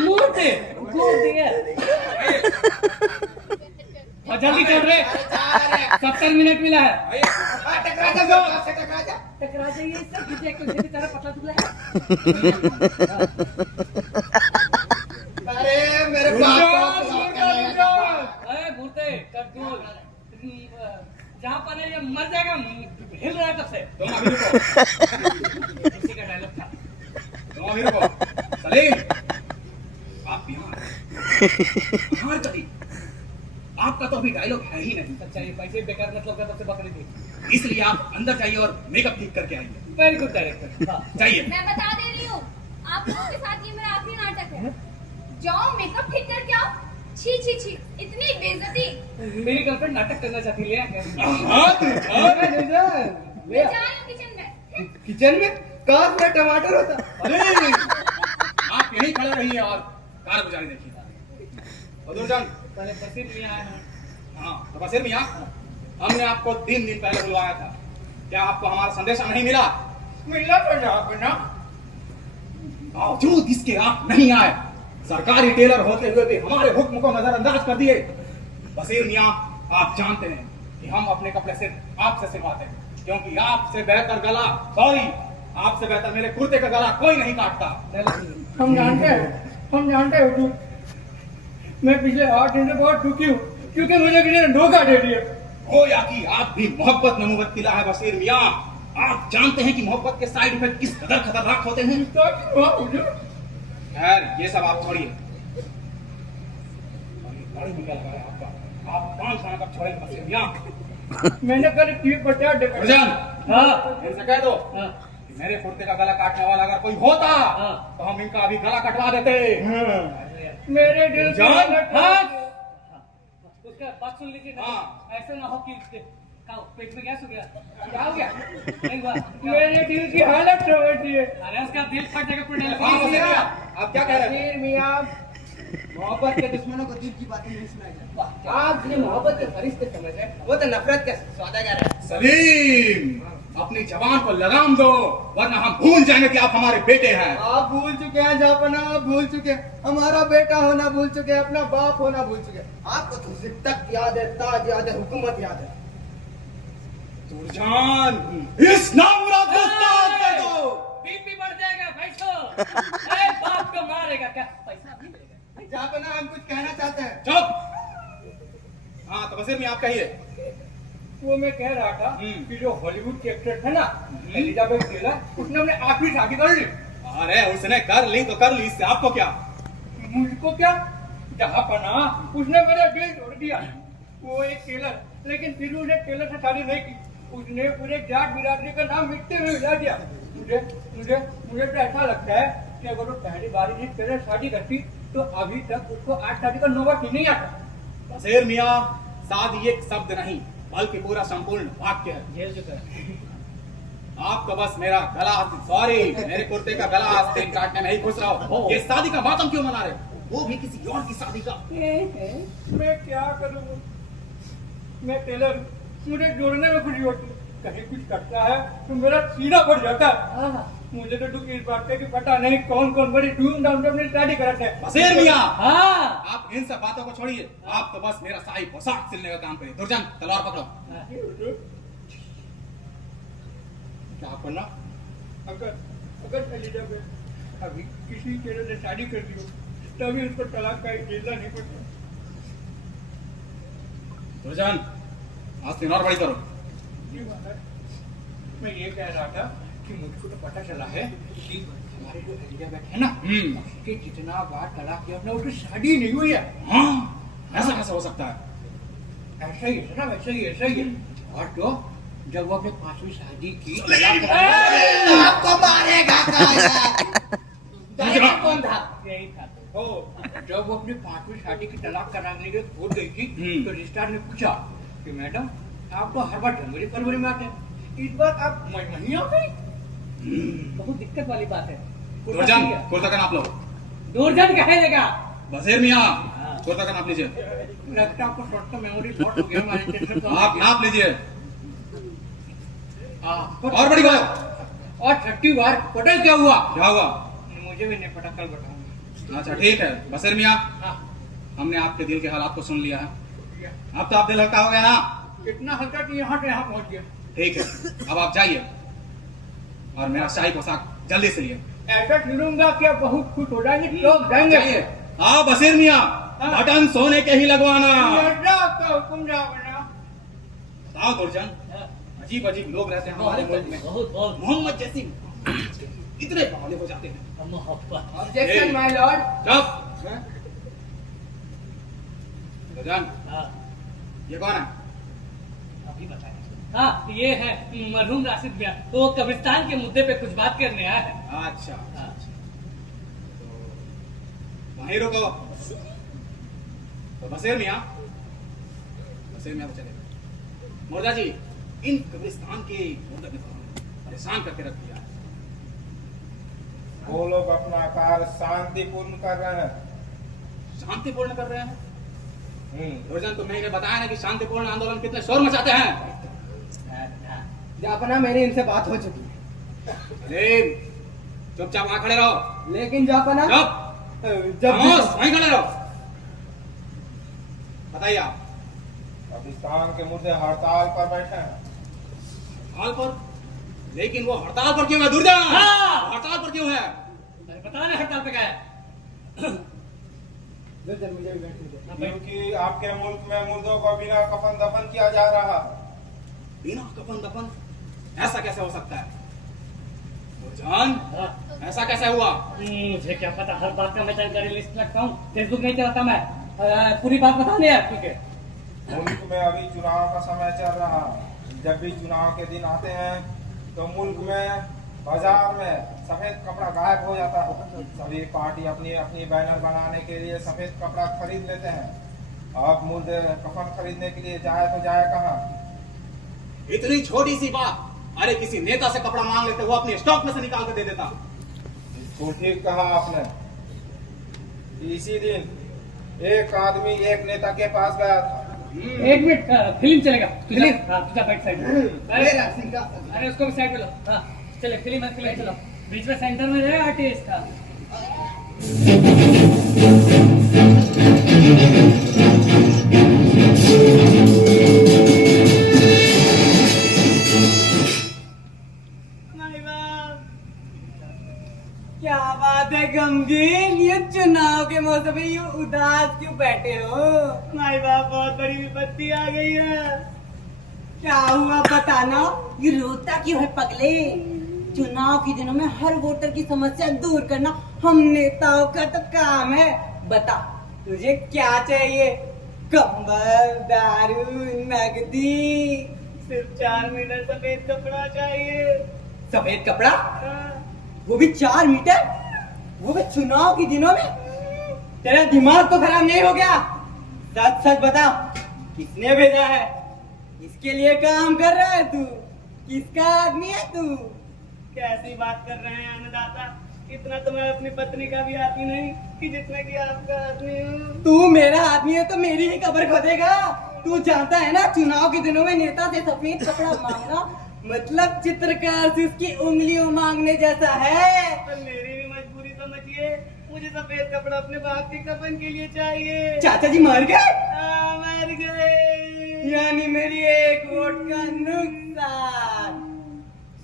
मूर्ति दिए और जल्दी कर रहे 70 मिनट मिला है। टकरा जा, टकरा जा। टकरा जाइए इससे, किसी एक दूसरे की तरह पतला दुबला है। अरे मेरे अरे भूते कद्दू जहाँ पर है ये मर जाएगा, हिल रहा है तब से। तुम अभी रुको। उसी का डायलॉग था। तुम अभी रुको। सलीम आप बिहार कभी आपका तो अभी डायलॉग है ही नहीं। अच्छा ये पैसे बेकार मतलब का तब से बकरी थी। इसलिए आप अंदर जाइए और मेकअप ठीक करके आइए। Very good director. हाँ जाइए। मैं बता दे रही हूँ आप लोगों के साथ ये मेरा आखिरी नाटक है। जाओ मेकअप ठीक करके आओ। छी छी छी इतनी बेइज्जती। मेरी गर्लफ्रेंड नाटक करना चाहती है। हाँ, दुर्जन। मैं जा रही हूँ किचन में। किचन में काश में टमाटर होता। अरे आप यहीं खड़े रहिए और कार गुजारी देखिए। और दुर्जन पहले बशीर मियाँ आए हैं। हाँ तो बसीर मियाँ हमने आपको 3 दिन पहले बुलवाया था, क्या आपको हमारा संदेशा नहीं मिला? मिला तो जनाब ना। बावजूद इसके आप नहीं आए, सरकारी टेलर होते हुए भी हमारे हुक्म को नजरअंदाज कर दिए। बसीर मियाँ आप जानते हैं कि हम अपने कपड़े सिर्फ आपसे सिलवाते हैं, क्योंकि आपसे बेहतर गला आपसे बेहतर मेरे कुर्ते का गला कोई नहीं काटता। हम जानते हैं हुजूर। मैं पिछले 8 दिन से बहुत दुखी हूँ क्योंकि मुझे किसी ने धोखा दे दिया। गोया कि आप भी मोहब्बत में मुबत्तिला है बसीर मियाँ। आप जानते हैं कि मोहब्बत के साइड इफेक्ट किस कदर खतरनाक होते हैं। खैर ये सब आप छोड़िए। गाड़ी में क्या लगा है आपका? आप 5 खाना कब छोड़ेंगे बसीर मियाँ? मैंने कल ठीक बचा दे। दुर्जन हाँ इनसे कह दो हाँ कि मेरे कुर्ते का गला काटने वाला अगर कोई होता हाँ। तो हम इनका अभी गला कटवा देते। मेरे दिल से जान, हाँ। उसका बात सुन लीजिए ना। हाँ। ऐसा ना हो कि पेट में गैस हो गया। क्या हो गया? नहीं हुआ। मेरे दिल की हालत समझती है। अरे उसका दिल फट जाएगा पूरे हाँ बसीर मियाँ आप क्या कह रहे हैं? बशीर मियाँ मोहब्बत के दुश्मनों को दिल की बातें नहीं सुनाई जाती। आप जिन्हें मोहब्बत के फरिश्ते समझ रहे हैं वो तो नफरत के सौदागर है। सलीम अपनी जवान को लगाम दो, वरना हम भूल जाएंगे कि आप हमारे बेटे हैं। आप भूल चुके हैं जापना, आप भूल चुके हैं हमारा बेटा होना भूल चुके हैं, अपना बाप होना भूल चुके हैं। आपको तो जिद तक याद है, ताज याद है, हुकूमत याद है। दुर्जान, इस नामुराद को साथ कर दो। बीपी बढ़ जाएगा, बैठो। अरे बाप को मारेगा क्या? पैसा भी मिलेगा। जापना हम कुछ कहना चाहते हैं। चुप। हाँ तो वजीर में आप कहिए। वो मैं कह रहा था कि जो हॉलीवुड की एक्ट्रेस है ना एलिजाबेथ टेलर, उसने अपने आखिरी शादी कर ली। अरे उसने कर ली तो कर ली, इससे आपको क्या? मुझको क्या? जहाँ पना उसने मेरा दिल तोड़ दिया। वो एक टेलर, लेकिन फिर उसने टेलर से शादी नहीं की। उसने पूरे जाट बिरादरी का नाम मिट्टी में मिला दिया। मुझे मुझे मुझे तो ऐसा लगता है कि अगर वो पहली बार ही टेलर शादी करती तो अभी तक उसको आज शादी का नौबत ही नहीं आता। वजीर मियाँ, शादी एक शब्द नहीं बल्कि पूरा संपूर्ण वाक्य है। जेल चुका है। आप तो बस मेरा गला, सॉरी, मेरे कुर्ते का गला आस्तीन काटने में ही खुश रहो। ये शादी का मातम क्यों मना रहे हो? वो भी किसी और की शादी का। मैं क्या करूँ? मैं टेलर हूँ, मुझे जोड़ने में खुशी होती है। कहीं कुछ करता है तो मेरा सीना फट जाता है। मुझे तो दुख इस बात है कि पता नहीं कौन कौन बड़ी धूमधाम से अपनी शादी कराते हैं। वजीर मियाँ, हाँ। आप इन सब बातों को छोड़िए। आप तो बस मेरा शाही पोशाक सिलने का काम करिए। दुर्जन, तलवार पकड़ो। क्या करना? अगर एलिजाबेथ अभी किसी टेलर ने शादी कर दी हो तभी उसको तलाक का झेलना नहीं पड़ता। दुर्जन, आस्तीन और बड़ी करो। जी महाराज, मैं ये कह रहा था कि मुझको तो पता चला है कि हमारे जो एलिजाबेथ है ना, उसके जितना बार तलाक किया उसने, उसकी शादी नहीं हुई है। हाँ, ऐसा कैसे हो सकता है? ऐसा ही है ना, वैसा ही है। और तो जब वो अपने 5वीं शादी की आपको मारेगा कौन था? यही था। हो, जब वो अपनी 5वीं शादी की तलाक कराने के लिए कोर्ट गई थी तो रजिस्ट्रार ने पूछा कि मैडम आप तो हर बार जनवरी फरवरी में आते हैं, इस बार आप मई में ही आते हैं। बहुत दिक्कत वाली बात है। दुर्जन, कुर्ता का नाप लो। दुर्जन कहे देगा। वजीर मियाँ, कुर्ता का नाप लीजिए। लगता है आपको शॉर्ट टर्म मेमोरी लॉस हो गया हमारे टेंशन को। आप नाप लीजिए। और बड़ी बात। और 30 बार पता क्या हुआ? क्या हुआ? मुझे भी नहीं पता, कल बताऊंगा। अच्छा ठीक है वजीर मियाँ, हाँ, हमने आपके दिल के हालात को सुन लिया है। अब तो आप दिल हल्का हो गया ना? इतना हल्का कि यहाँ से यहाँ पहुँच गया। ठीक है, अब आप जाइए और मेरा शाही पोशाक जल्दी से लिए। ऐसा सुनूंगा कि आप बहुत खुश हो जाएंगे, लोग जाएंगे। जाइए। हाँ वजीर मियाँ, बटन सोने के ही लगवाना। आपका हुक्म जाओ। बताओ दुर्जन, अजीब अजीब लोग रहते हैं हमारे मुल्क में। बहुत मोहम्मद जैसी इतने बहाने हो जाते हैं। मोहब्बत। Objection my Lord. चुप। दुर्जन, हाँ, ये कौन है? अभी बताएं। हाँ, ये है मरहूम राशिद मियाँ। वो कब्रिस्तान के मुद्दे पे कुछ बात करने आया है। अच्छा, हाँ। तो वहीं रुको। तो वजीर मियाँ तो चले। मुर्दा जी, इन कब्रिस्तान के मुर्दे ने परेशान करके रख दिया है। वो लोग अपना कार्य शांतिपूर्ण कर रहे हैं। शांतिपूर्ण कर रहे हैं? दुर्जन, तुमने इन्हें बताया ना कि शांतिपूर्ण आंदोलन कितने शोर मचाते हैं। जापना मेरी इनसे बात हो चुकी है। अरे चुपचाप वहां खड़े रहो। लेकिन जापना चुप, जब खामोश, वहीं खड़े रहो। बताइए आप। कब्रिस्तान के मुद्दे हड़ताल पर बैठे हैं। हड़ताल पर? लेकिन वो हड़ताल पर क्यों है दुर्जन? हाँ। हड़ताल पर क्यों है? अरे बता ना हड़ताल पे क्या है? मुझे भी बैठने दो। क्योंकि आपके मुल्क में मुर्दों को बिना कफन दफन किया जा रहा। बिना कफन दफन? ऐसा कैसे हो सकता है दुर्जन? हाँ। ऐसा कैसे हुआ? मुझे क्या पता, हर बात का मैं जानकारी लिस्ट रखता हूँ। फेसबुक नहीं चलाता मैं। पूरी बात बताने यार, ठीक है? मुल्क में अभी चुनाव का समय चल रहा। जब भी चुनाव के दिन आते हैं तो मुल्क में बाजार में सफेद कपड़ा गायब हो जाता है। सभी पार्टी अपनी अपनी बैनर बनाने के लिए सफेद कपड़ा खरीद लेते हैं। अब मुर्दे कफन खरीदने के लिए जाए तो जाए कहाँ? इतनी छोटी सी बात, अरे किसी नेता से कपड़ा मांग लेते, वो अपने स्टॉक में से निकाल के दे देता। तो ठीक कहा आपने। इसी दिन एक आदमी एक नेता के पास गया था। एक मिनट, फिल्म चलेगा। फिल्म? हाँ, तुझा बैठ साइड में। मेरा सिंहासन। अरे उसको भी साइड में लो। हाँ, चले फिल्म है, फिल्म चलो। बीच में सेंटर में रहे आर्टिस्ट का। क्या बात है गमगीन, ये चुनाव के मौसम में यूं उदास क्यों बैठे हो? माई बाप बहुत बड़ी विपत्ति आ गई है। क्या हुआ बताना। ये रोता क्यों है पगले? चुनाव के दिनों में हर वोटर की समस्या दूर करना हम नेताओं का तो काम है। बता तुझे क्या चाहिए? कंबल, दारू, नगदी? सिर्फ 4 मीटर सफेद कपड़ा चाहिए। सफेद कपड़ा? वो भी 4 मीटर? वो भी चुनाव के दिनों में? तेरा दिमाग तो खराब नहीं हो गया? सच सच बता, किसने भेजा है? किसके लिए काम कर रहा है तू? किसका आदमी है तू? कैसी बात कर रहे हैं अन्नदाता? इतना तो मैं अपनी पत्नी का भी आदमी नहीं कि जितना कि आपका आदमी हूँ। तू मेरा आदमी है तो मेरी ही कब्र खोदेगा। तू जानता है ना, चुनाव के दिनों में नेता से सफेद कपड़ा मांगना मतलब चित्रकार से उसकी उंगलियों मांगने जैसा है। पर मेरी भी मजबूरी समझिए, मुझे सफेद कपड़ा अपने बाप के कफन के लिए चाहिए। चाचा जी मर गए? मर गए। यानी मेरी एक वोट का नुकसान।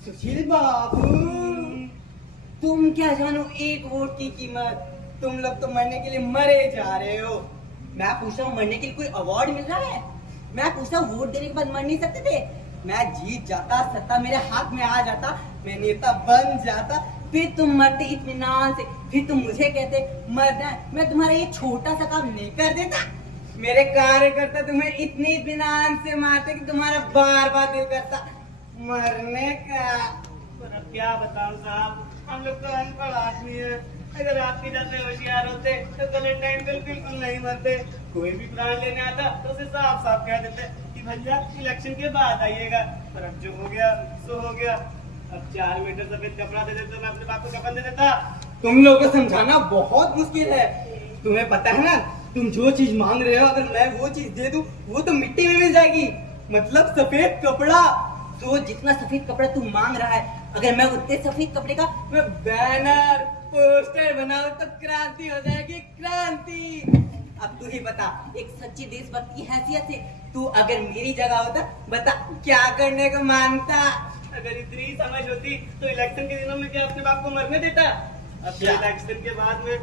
सुशील बाबू, तुम क्या जानो एक वोट की कीमत? तुम लोग तो मरने के लिए मरे जा रहे हो। मैं पूछा हूँ मरने के लिए कोई अवार्ड मिल रहा है? मैं पूछा वोट देने के बाद मर नहीं सकते थे? मैं जीत जाता, सत्ता मेरे हाथ में आ जाता, मैं नेता बन जाता, फिर तुम मरते इत्मीनान से, फिर तुम मुझे कहते मरना है, मैं तुम्हारा ये छोटा सा काम नहीं कर देता? मेरे कार्यकर्ता तुम्हें इतनी इत्मीनान से मारते कि तुम्हारा बार बार दिल करता मरने का। पर अब क्या बताऊं साहब, हम लोग तो अनपढ़ आदमी है। अगर आपके जैसे होशियार होते तो गलत टाइम पे बिल्कुल नहीं मरते। कोई भी प्लान लेने आता तो उसे साफ साफ कह देते कि भैया इलेक्शन के बाद आइएगा। पर अब जो हो गया सो हो गया। अब 4 मीटर सफेद कपड़ा दे देते तो मैं अपने बाप को कफन दे देता। तुम लोगों को समझाना बहुत मुश्किल है। तुम्हें पता है ना, तुम जो चीज मांग रहे हो अगर मैं वो चीज दे दूं वो तो मिट्टी में मिल जाएगी। मतलब सफेद कपड़ा। तो जितना सफेद कपड़ा तू मांग रहा है, अगर मैं उतने सफेद कपड़े का मैं बैनर पोस्टर बनाऊं तो क्रांति हो जाएगी, क्रांति। अब तू ही बता, एक सच्ची देशभक्त की हैसियत से तू अगर मेरी जगह होता, बता क्या करने को मानता? अगर इतनी ही समझ होती तो इलेक्शन के दिनों में क्या अपने बाप को मरने देता? अब क्या? इलेक्शन के बाद में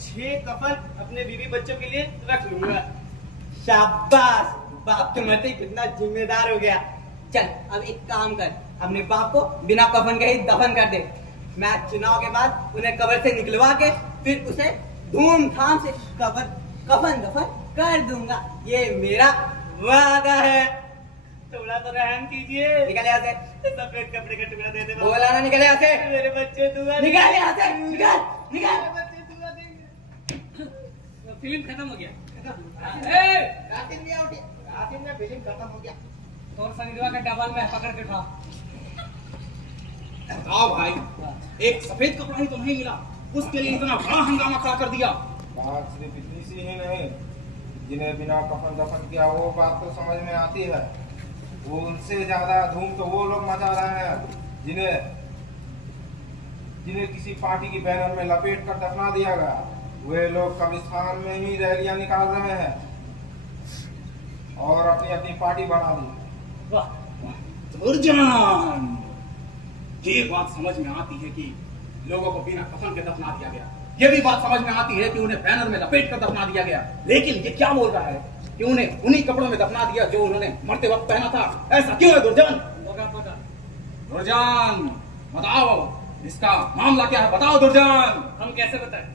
6 कफन अपने बीवी बच्चों के लिए रख लूंगा। शाबाश, बाप के मरते ही कितना जिम्मेदार हो गया। चल अब एक काम कर, अपने बाप को बिना कफन के ही दफन कर दे। मैं चुनाव के बाद उन्हें कब्र से निकलवा के फिर उसे धूमधाम से कफन दफन कर दूंगा। ये मेरा वादा है। थोड़ा तो रहम कीजिए। निकल यहाँ से। सफेद कपड़े का टुकड़ा दे दे। बोला ना, निकल यहाँ से। मेरे बच्चे दुआ निकल यहाँ से, निकल निकल। मेरे बच्चे दुआ देंगे। फिल्म खत्म हो गया। रातिन भी आउट, रातिन में फिल्म खत्म हो गया। और संगीतवा का डबल में पकड़ के उठा। बताओ भाई, एक सफेद कपड़ा ही तो नहीं मिला, उसके लिए इतना बड़ा हंगामा खड़ा कर दिया। बात सिर्फ इतनी सी ही नहीं, जिन्हें बिना कफन दफन किया वो बात तो समझ में आती है। वो उनसे ज्यादा धूम तो वो लोग मचा रहे हैं जिन्हें किसी पार्टी की बैनर में लपेट कर दफना दिया गया। वे लोग कब्रिस्तान में ही रैलियां निकाल रहे हैं और अपनी अपनी पार्टी बना दी। दुर्जन, ये बात समझ में आती है कि लोगों को बिना कफन के दफना दिया गया। ये भी बात समझ में आती है कि उन्हें बैनर में लपेट कर दफना दिया गया। लेकिन ये क्या बोल रहा है कि उन्हें उन्हीं कपड़ों में दफना दिया जो उन्होंने मरते वक्त पहना था? ऐसा क्यों है दुर्जन? होगा पता। दुर्जन बताओ, इसका मामला क्या है? बताओ दुर्जन। हम कैसे बताएं?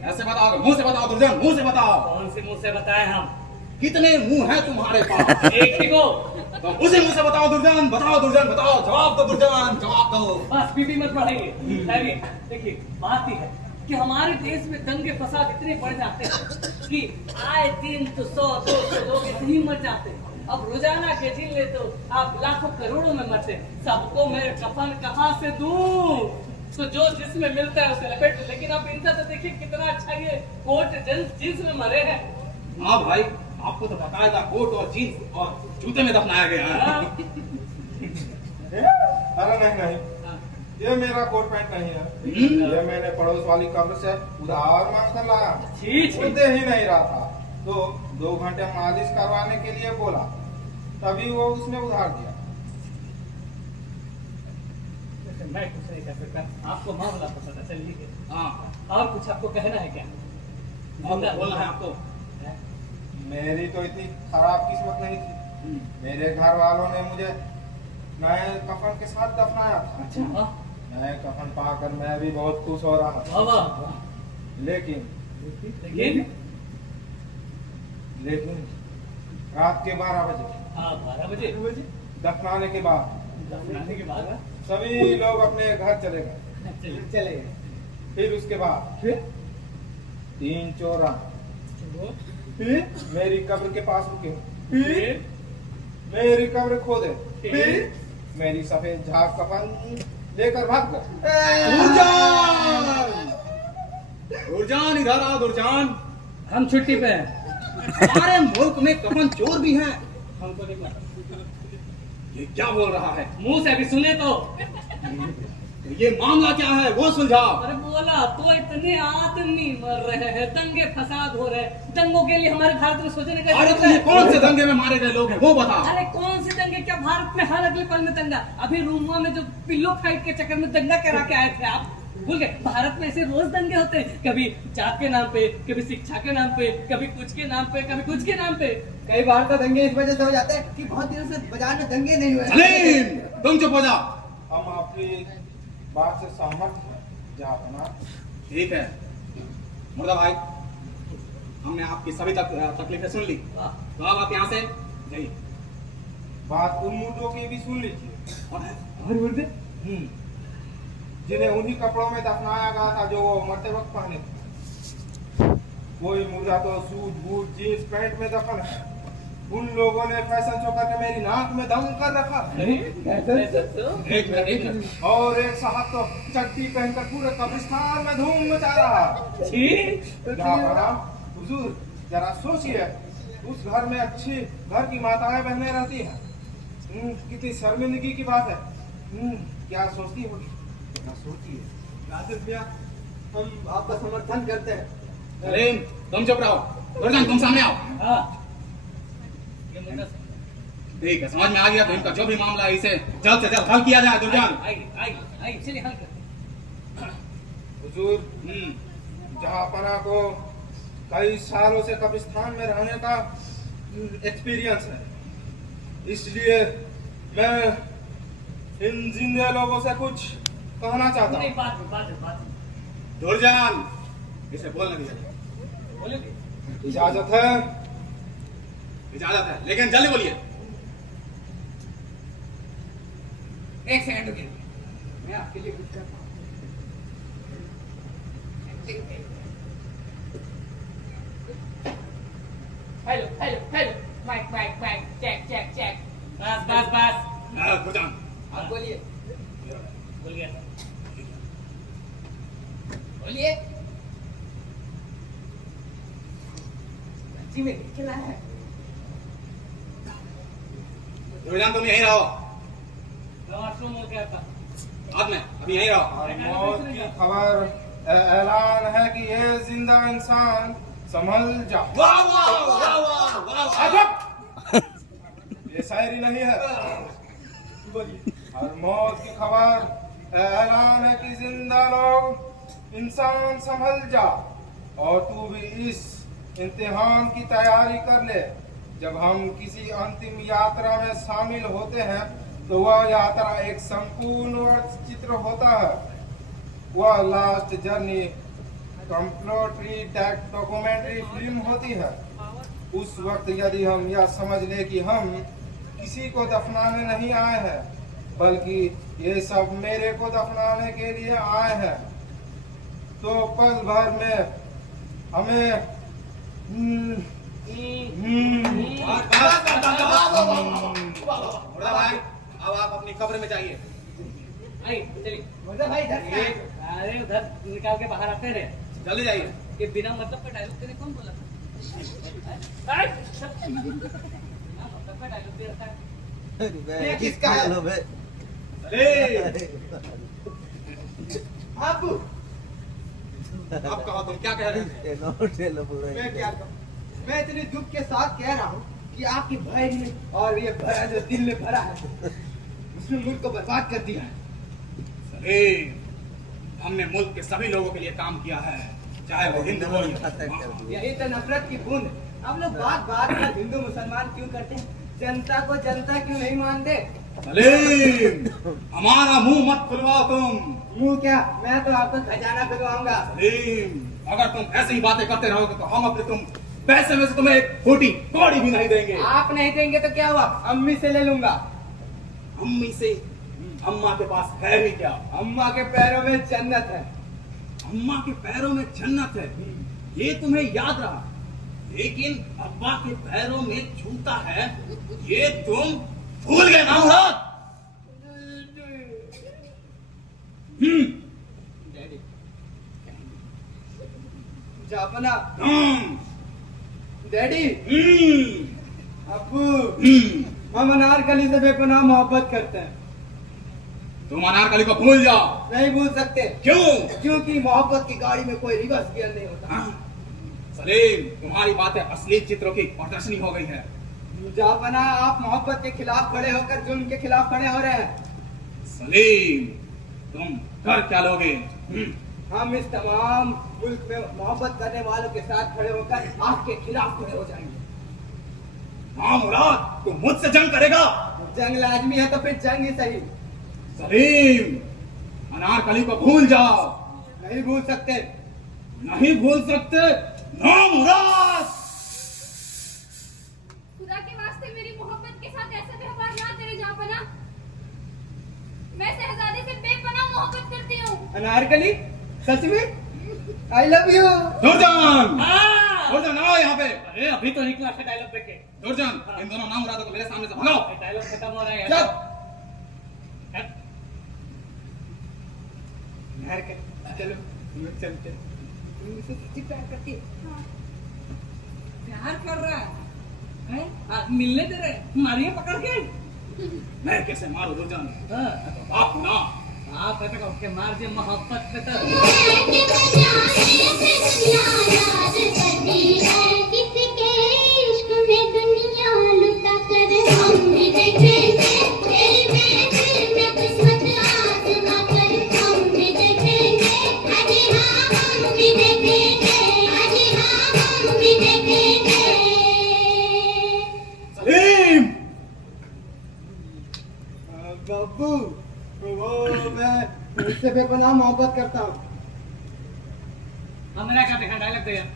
कैसे बताओगे? मुंह से बताओ दुर्जन, मुंह से बताओ। कौन से मुंह से बताएं हम? कितने मुंह हैं तुम्हारे पास? एक ही को। तो उसी मुंह से बताओ दुर्जन, बताओ दुर्जन, बताओ। जवाब दो दुर्जन, जवाब दो। बस बीबी मत बढ़ाइए। देखिए बात यह है कि हमारे देश में दंगे फसाद इतने बढ़ जाते हैं कि आए दिन तो 100-200 लोग ऐसे ही मर जाते हैं। अब रोजाना के जिले तो आप लाखों करोड़ों में मरते हैं। सबको मैं कफन कहाँ से दूं? तो जो जिसमें मिलता है उसे लपेट। लेकिन अब इनका तो देखिए कितना अच्छा ये कोट जींस में मरे हैं। हाँ भाई, आपको तो बताएगा कोट और जीन्स और जूते में दफनाया गया है। अरे नहीं, ये मेरा कोट पैंट नहीं है। ये मैंने पड़ोस वाली कब्र से उधार मांग कर लाया। वो दे ही नहीं रहा था तो 2 घंटे मालिश करवाने के लिए बोला, तभी वो उसने उधार दिया। मैं कुछ नहीं कर सकता, आपको मामला पता चलिए। हाँ और कुछ आपको कहना है क्या? और बोलना है आपको? मेरी तो इतनी खराब किस्मत नहीं थी, मेरे घर वालों ने मुझे नए कफन के साथ दफनाया था। अच्छा, हाँ, नए कफन पाकर मैं भी बहुत खुश हो रहा था। वाह वाह। लेकिन लेकिन लेकिन रात के 12 बजे हाँ 12 बजे दफनाने के बाद दफनाने के बाद सभी लोग अपने घर चले गए। चलिए चले गए। फिर उसके बाद फिर 3 चोर मेरी कब्र के पास रुके, फिर मेरी कब्र खोदे, फिर मेरी सफेद झाग कफन लेकर भाग गए। दुर्जान इधर आओ दुर्जान। हम छुट्टी पे हैं, हमारे मुल्क में कफन चोर भी हैं। हमको नहीं पता। ये क्या बोल रहा है? मुंह से अभी सुने तो। ये मामला क्या है वो सुलझाओ। अरे बोला तो इतने आदमी मर रहे हैं, दंगे फसाद हो रहे हैं, दंगों के लिए हमारे भारत में सोचने का अरे जरूरत तुम है। कौन से दंगे में मारे गए लोग हैं वो बताओ। अरे कौन से दंगे, क्या भारत में हर अगले पल में दंगा? अभी रूमा में जो पिल्लो फाइट के चक्कर में दंगा करा के आए थे आप, भूल गए? भारत में ऐसे रोज दंगे होते हैं, कभी जात के नाम पे, कभी शिक्षा के नाम पे, कभी कुछ के नाम पे, कभी कुछ के नाम पे। कई बार तो दंगे इस वजह से हो जाते हैं कि बहुत दिनों से बाजार में दंगे नहीं हुए। सलीम तुम चुप हो जाओ। हम आपकी बात से सहमत हैं जहापना। ठीक है मुर्दा भाई, हमने आपकी सभी तकलीफें सुन ली, तो अब आप यहाँ से जाइए। बात उन मुर्दों की भी सुन लीजिए और मुर्दे जिन्हें उन्हीं कपड़ों में दफनाया गया था जो वो मरते वक्त पहने थे। कोई मुर्दा तो सूट बूट जीन्स पैंट में दफन है। उन लोगों ने फैशन शो करके मेरी नाक में दम कर रखा। एक मिनट और एक साहब तो चड्डी पहनकर पूरे कब्रिस्तान में धूम मचा रहा। जहापना हुजूर जरा सोचिए, उस घर में अच्छी घर की माताएं बहनें रहती हैं। कितनी शर्मिंदगी की बात है। क्या सोचती होगी, क्या सोचती है? नासिर भैया, हम आपका समर्थन करते हैं। सलीम तुम चुप रहो। दुर्जान तुम सामने आओ। हाँ, ये मुद्दा ठीक है समझ में आ गया। तो इनका जो भी मामला है इसे जल्द से जल्द हल किया जाए। दुर्जान आई चलिए हल कर। हुजूर जहापना को कई सालों से कब्रिस्तान में रहने का एक्सपीरियंस है, इसलिए मैं इन जिंदे लोगों से कुछ कहना चाहता नहीं, हूँ। बात दुर्जान इसे बोलने दीजिए। बोलोगे? इजाजत है? इजाजत है, लेकिन जल्दी बोलिए। एक सेकंड रुकिए, मैं आपके लिए कुछ करता हूँ। हेलो माइक चेक बस दुर्जान आप बोलिए। बोल गया। बोलिए। जी में खिला है। दुर्जान तुम यहीं रहो। वॉशरूम हो गया था। बाद में अभी यहीं रहो। और मौत की खबर ऐलान है कि ये जिंदा इंसान संभल जा। वाह वाह वाह वाह वाह। अजब! ये शायरी नहीं है। बोलिए। और मौत की खबर ऐलान है कि जिंदा लोग इंसान संभल जा। और तू भी इस इम्तिहान की तैयारी कर ले। जब हम किसी अंतिम यात्रा में शामिल होते हैं तो वह यात्रा एक संपूर्ण चित्र होता है। वह लास्ट जर्नी कंप्लोटरी डॉक्यूमेंट्री फिल्म होती है। उस वक्त यदि हम यह समझ ले कि हम किसी को दफनाने नहीं आए हैं, बल्कि ये सब मेरे को दफनाने के लिए आए हैं, तो पल भर में हमें मुर्दा भाई अब आप अपनी कब्र में जाइए। आई चलिए। मतलब भाई इधर से अरे उधर निकाल के बाहर आते रहे। जल्दी जाइए। ये बिना मतलब का डायलॉग तेरे कौन बोला था? मतलब का डायलॉग दे रखा है। ये किसका है? आप अब कहो तुम क्या कह रहे हैं? मैं क्या कहूँ? मैं इतने दुख के साथ कह रहा हूँ कि आपकी भाई ने और ये भरा जो दिल में भरा है उसने मुल्क को बर्बाद कर दिया है। सलीम, हमने मुल्क के सभी लोगों के लिए काम किया है, चाहे वो हिंदू हो या मुसलमान। यही तो नफरत की बूंद। अब लोग बात बात में हिंदू मुसलमान क्यों करते हैं? जनता को जनता क्यों नहीं मानते? सलीम, हमारा मुंह मत खुलवाओ तुम। मुंह क्या, मैं तो आपका खजाना खुलवाऊंगा। सलीम, अगर तुम ऐसी ही बातें करते रहोगे तो हम अपने तुम पैसे में से तुम्हें एक फूटी कौड़ी भी नहीं देंगे। आप नहीं देंगे तो क्या हुआ, अम्मी से ले लूंगा। अम्मी से? अम्मा के पास है भी क्या? अम्मा के पैरों में जन्नत है। अम्मा के पैरों में जन्नत है, ये तुम्हें याद रहा, लेकिन अब्बा के पैरों में जूता है, ये तुम भूल गए ना मुराद? डैडी, जापना, डैडी, अब्बू, हम अनारकली से बेपनाह मोहब्बत करते हैं। तुम अनारकली को भूल जाओ। नहीं भूल सकते। क्यों? क्योंकि मोहब्बत की गाड़ी में कोई रिवर्स गियर नहीं होता। सलीम, तुम्हारी बातें असली चित्रों की प्रदर्शनी हो गई है। जापना, आप मोहब्बत के खिलाफ खड़े होकर जुल्म के खिलाफ खड़े हो रहे हैं। सलीम, तुम कर क्या लोगे? हम इस तमाम मुल्क में मोहब्बत करने वालों के साथ खड़े होकर आपके खिलाफ खड़े हो जाएंगे। हाँ मुराद, तुम मुझसे जंग करेगा? जंग लाजमी है तो फिर जंग ही सही। सलीम, अनारकली को भूल जाओ। नहीं भूल सकते। नहीं भूल सकते? नो मुराद। खुदा के वास्ते मेरी मोहब्बत के साथ ऐसा व्यवहार ना करे जापना। मैं शहजादे से बेपनाह मोहब्बत करती हूँ। अनारकली, सच में? I love you. दुर्जन, हाँ। दुर्जन आओ यहाँ पे। अरे अभी तो निकला था डायलॉग देख के। दुर्जन, इन दोनों नाम मुरादों को मेरे सामने से भगाओ। डायलॉग खत्म हो रहा है चुप। यार। चलो हम लोग चलते हैं। तुम मुझसे सच्ची प्यार करती है? प्यार कर रहा है? मिलने दे रहे, मारिए पकड़ के। मैं कैसे मारूं दुर्जन? हाँ। मैं तो बाप हूं ना। आप ऐसा कहो कि मार जे मोहब्बत पे तो। किसके इश्क में दुनिया लुटा कर हम भी देखेंगे, तेरी महफिल में किस्मत आज़मा कर हम भी देखेंगे। अजी हाँ हम भी देखेंगे, अजी हाँ हम भी देखेंगे। सलीम, बाबू, वो मैं उससे बेपनाह मोहब्बत करता हूँ। हमरा का देखा डायलॉग दे यार।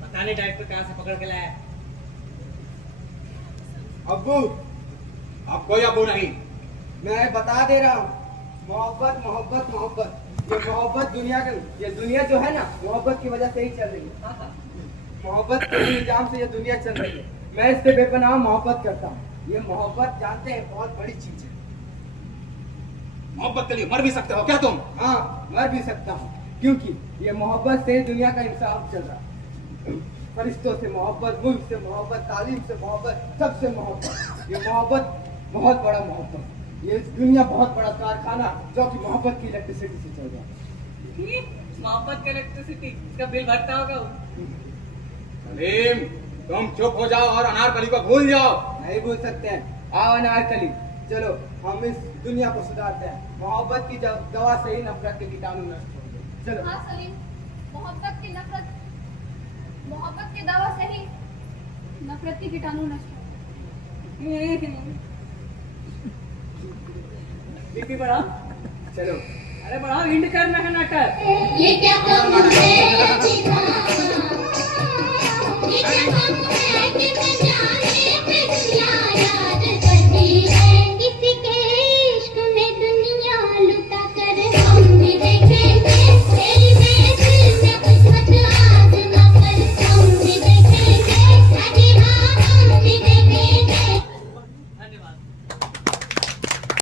पता नहीं डायरेक्टर कहाँ से पकड़ के लाया। अब्बू, अब कोई अबू नहीं। मैं बता दे रहा हूँ, मोहब्बत मोहब्बत मोहब्बत, ये मोहब्बत दुनिया का, ये दुनिया जो है ना, मोहब्बत की वजह से ही चल रही है। मोहब्बत के निजाम से ये दुनिया चल रही है। मैं इससे बेपनाह मोहब्बत करता हूँ। ये मोहब्बत जानते हैं बहुत बड़ी चीज है। मोहब्बत के लिए मर भी सकते हो क्या तुम? हाँ, मर भी सकता हूँ, क्योंकि ये मोहब्बत से दुनिया का इंसाफ चल रहा है। फरिश्तों से मोहब्बत, मुल्क से मोहब्बत, तालीम से मोहब्बत, सबसे मोहब्बत। ये मोहब्बत बहुत बड़ा मोहब्बत। ये दुनिया बहुत बड़ा कारखाना जो कि मोहब्बत की इलेक्ट्रिसिटी से चल रहा है। मोहब्बत का इलेक्ट्रिसिटी का बिल भरता होगा वो। सलीम, तुम चुप हो जाओ और अनारकली को भूल जाओ। नहीं भूल सकते हैं। आओ अनारकली, चलो हम इस दुनिया को सुधारते हैं। मोहब्बत की दवा से ही नफरत के कीटाणु नष्ट होंगे। चलो। हाँ सलीम, मोहब्बत की नफरत, मोहब्बत की दवा से ही नफरत के कीटाणु नष्ट होंगे। बीपी बढ़ाओ। चलो। अरे बढ़ाओ, हिंड करना है नाटक। ये क्या कम है जीवा, ये क्या कम है कि मैं जाने पे दुनिया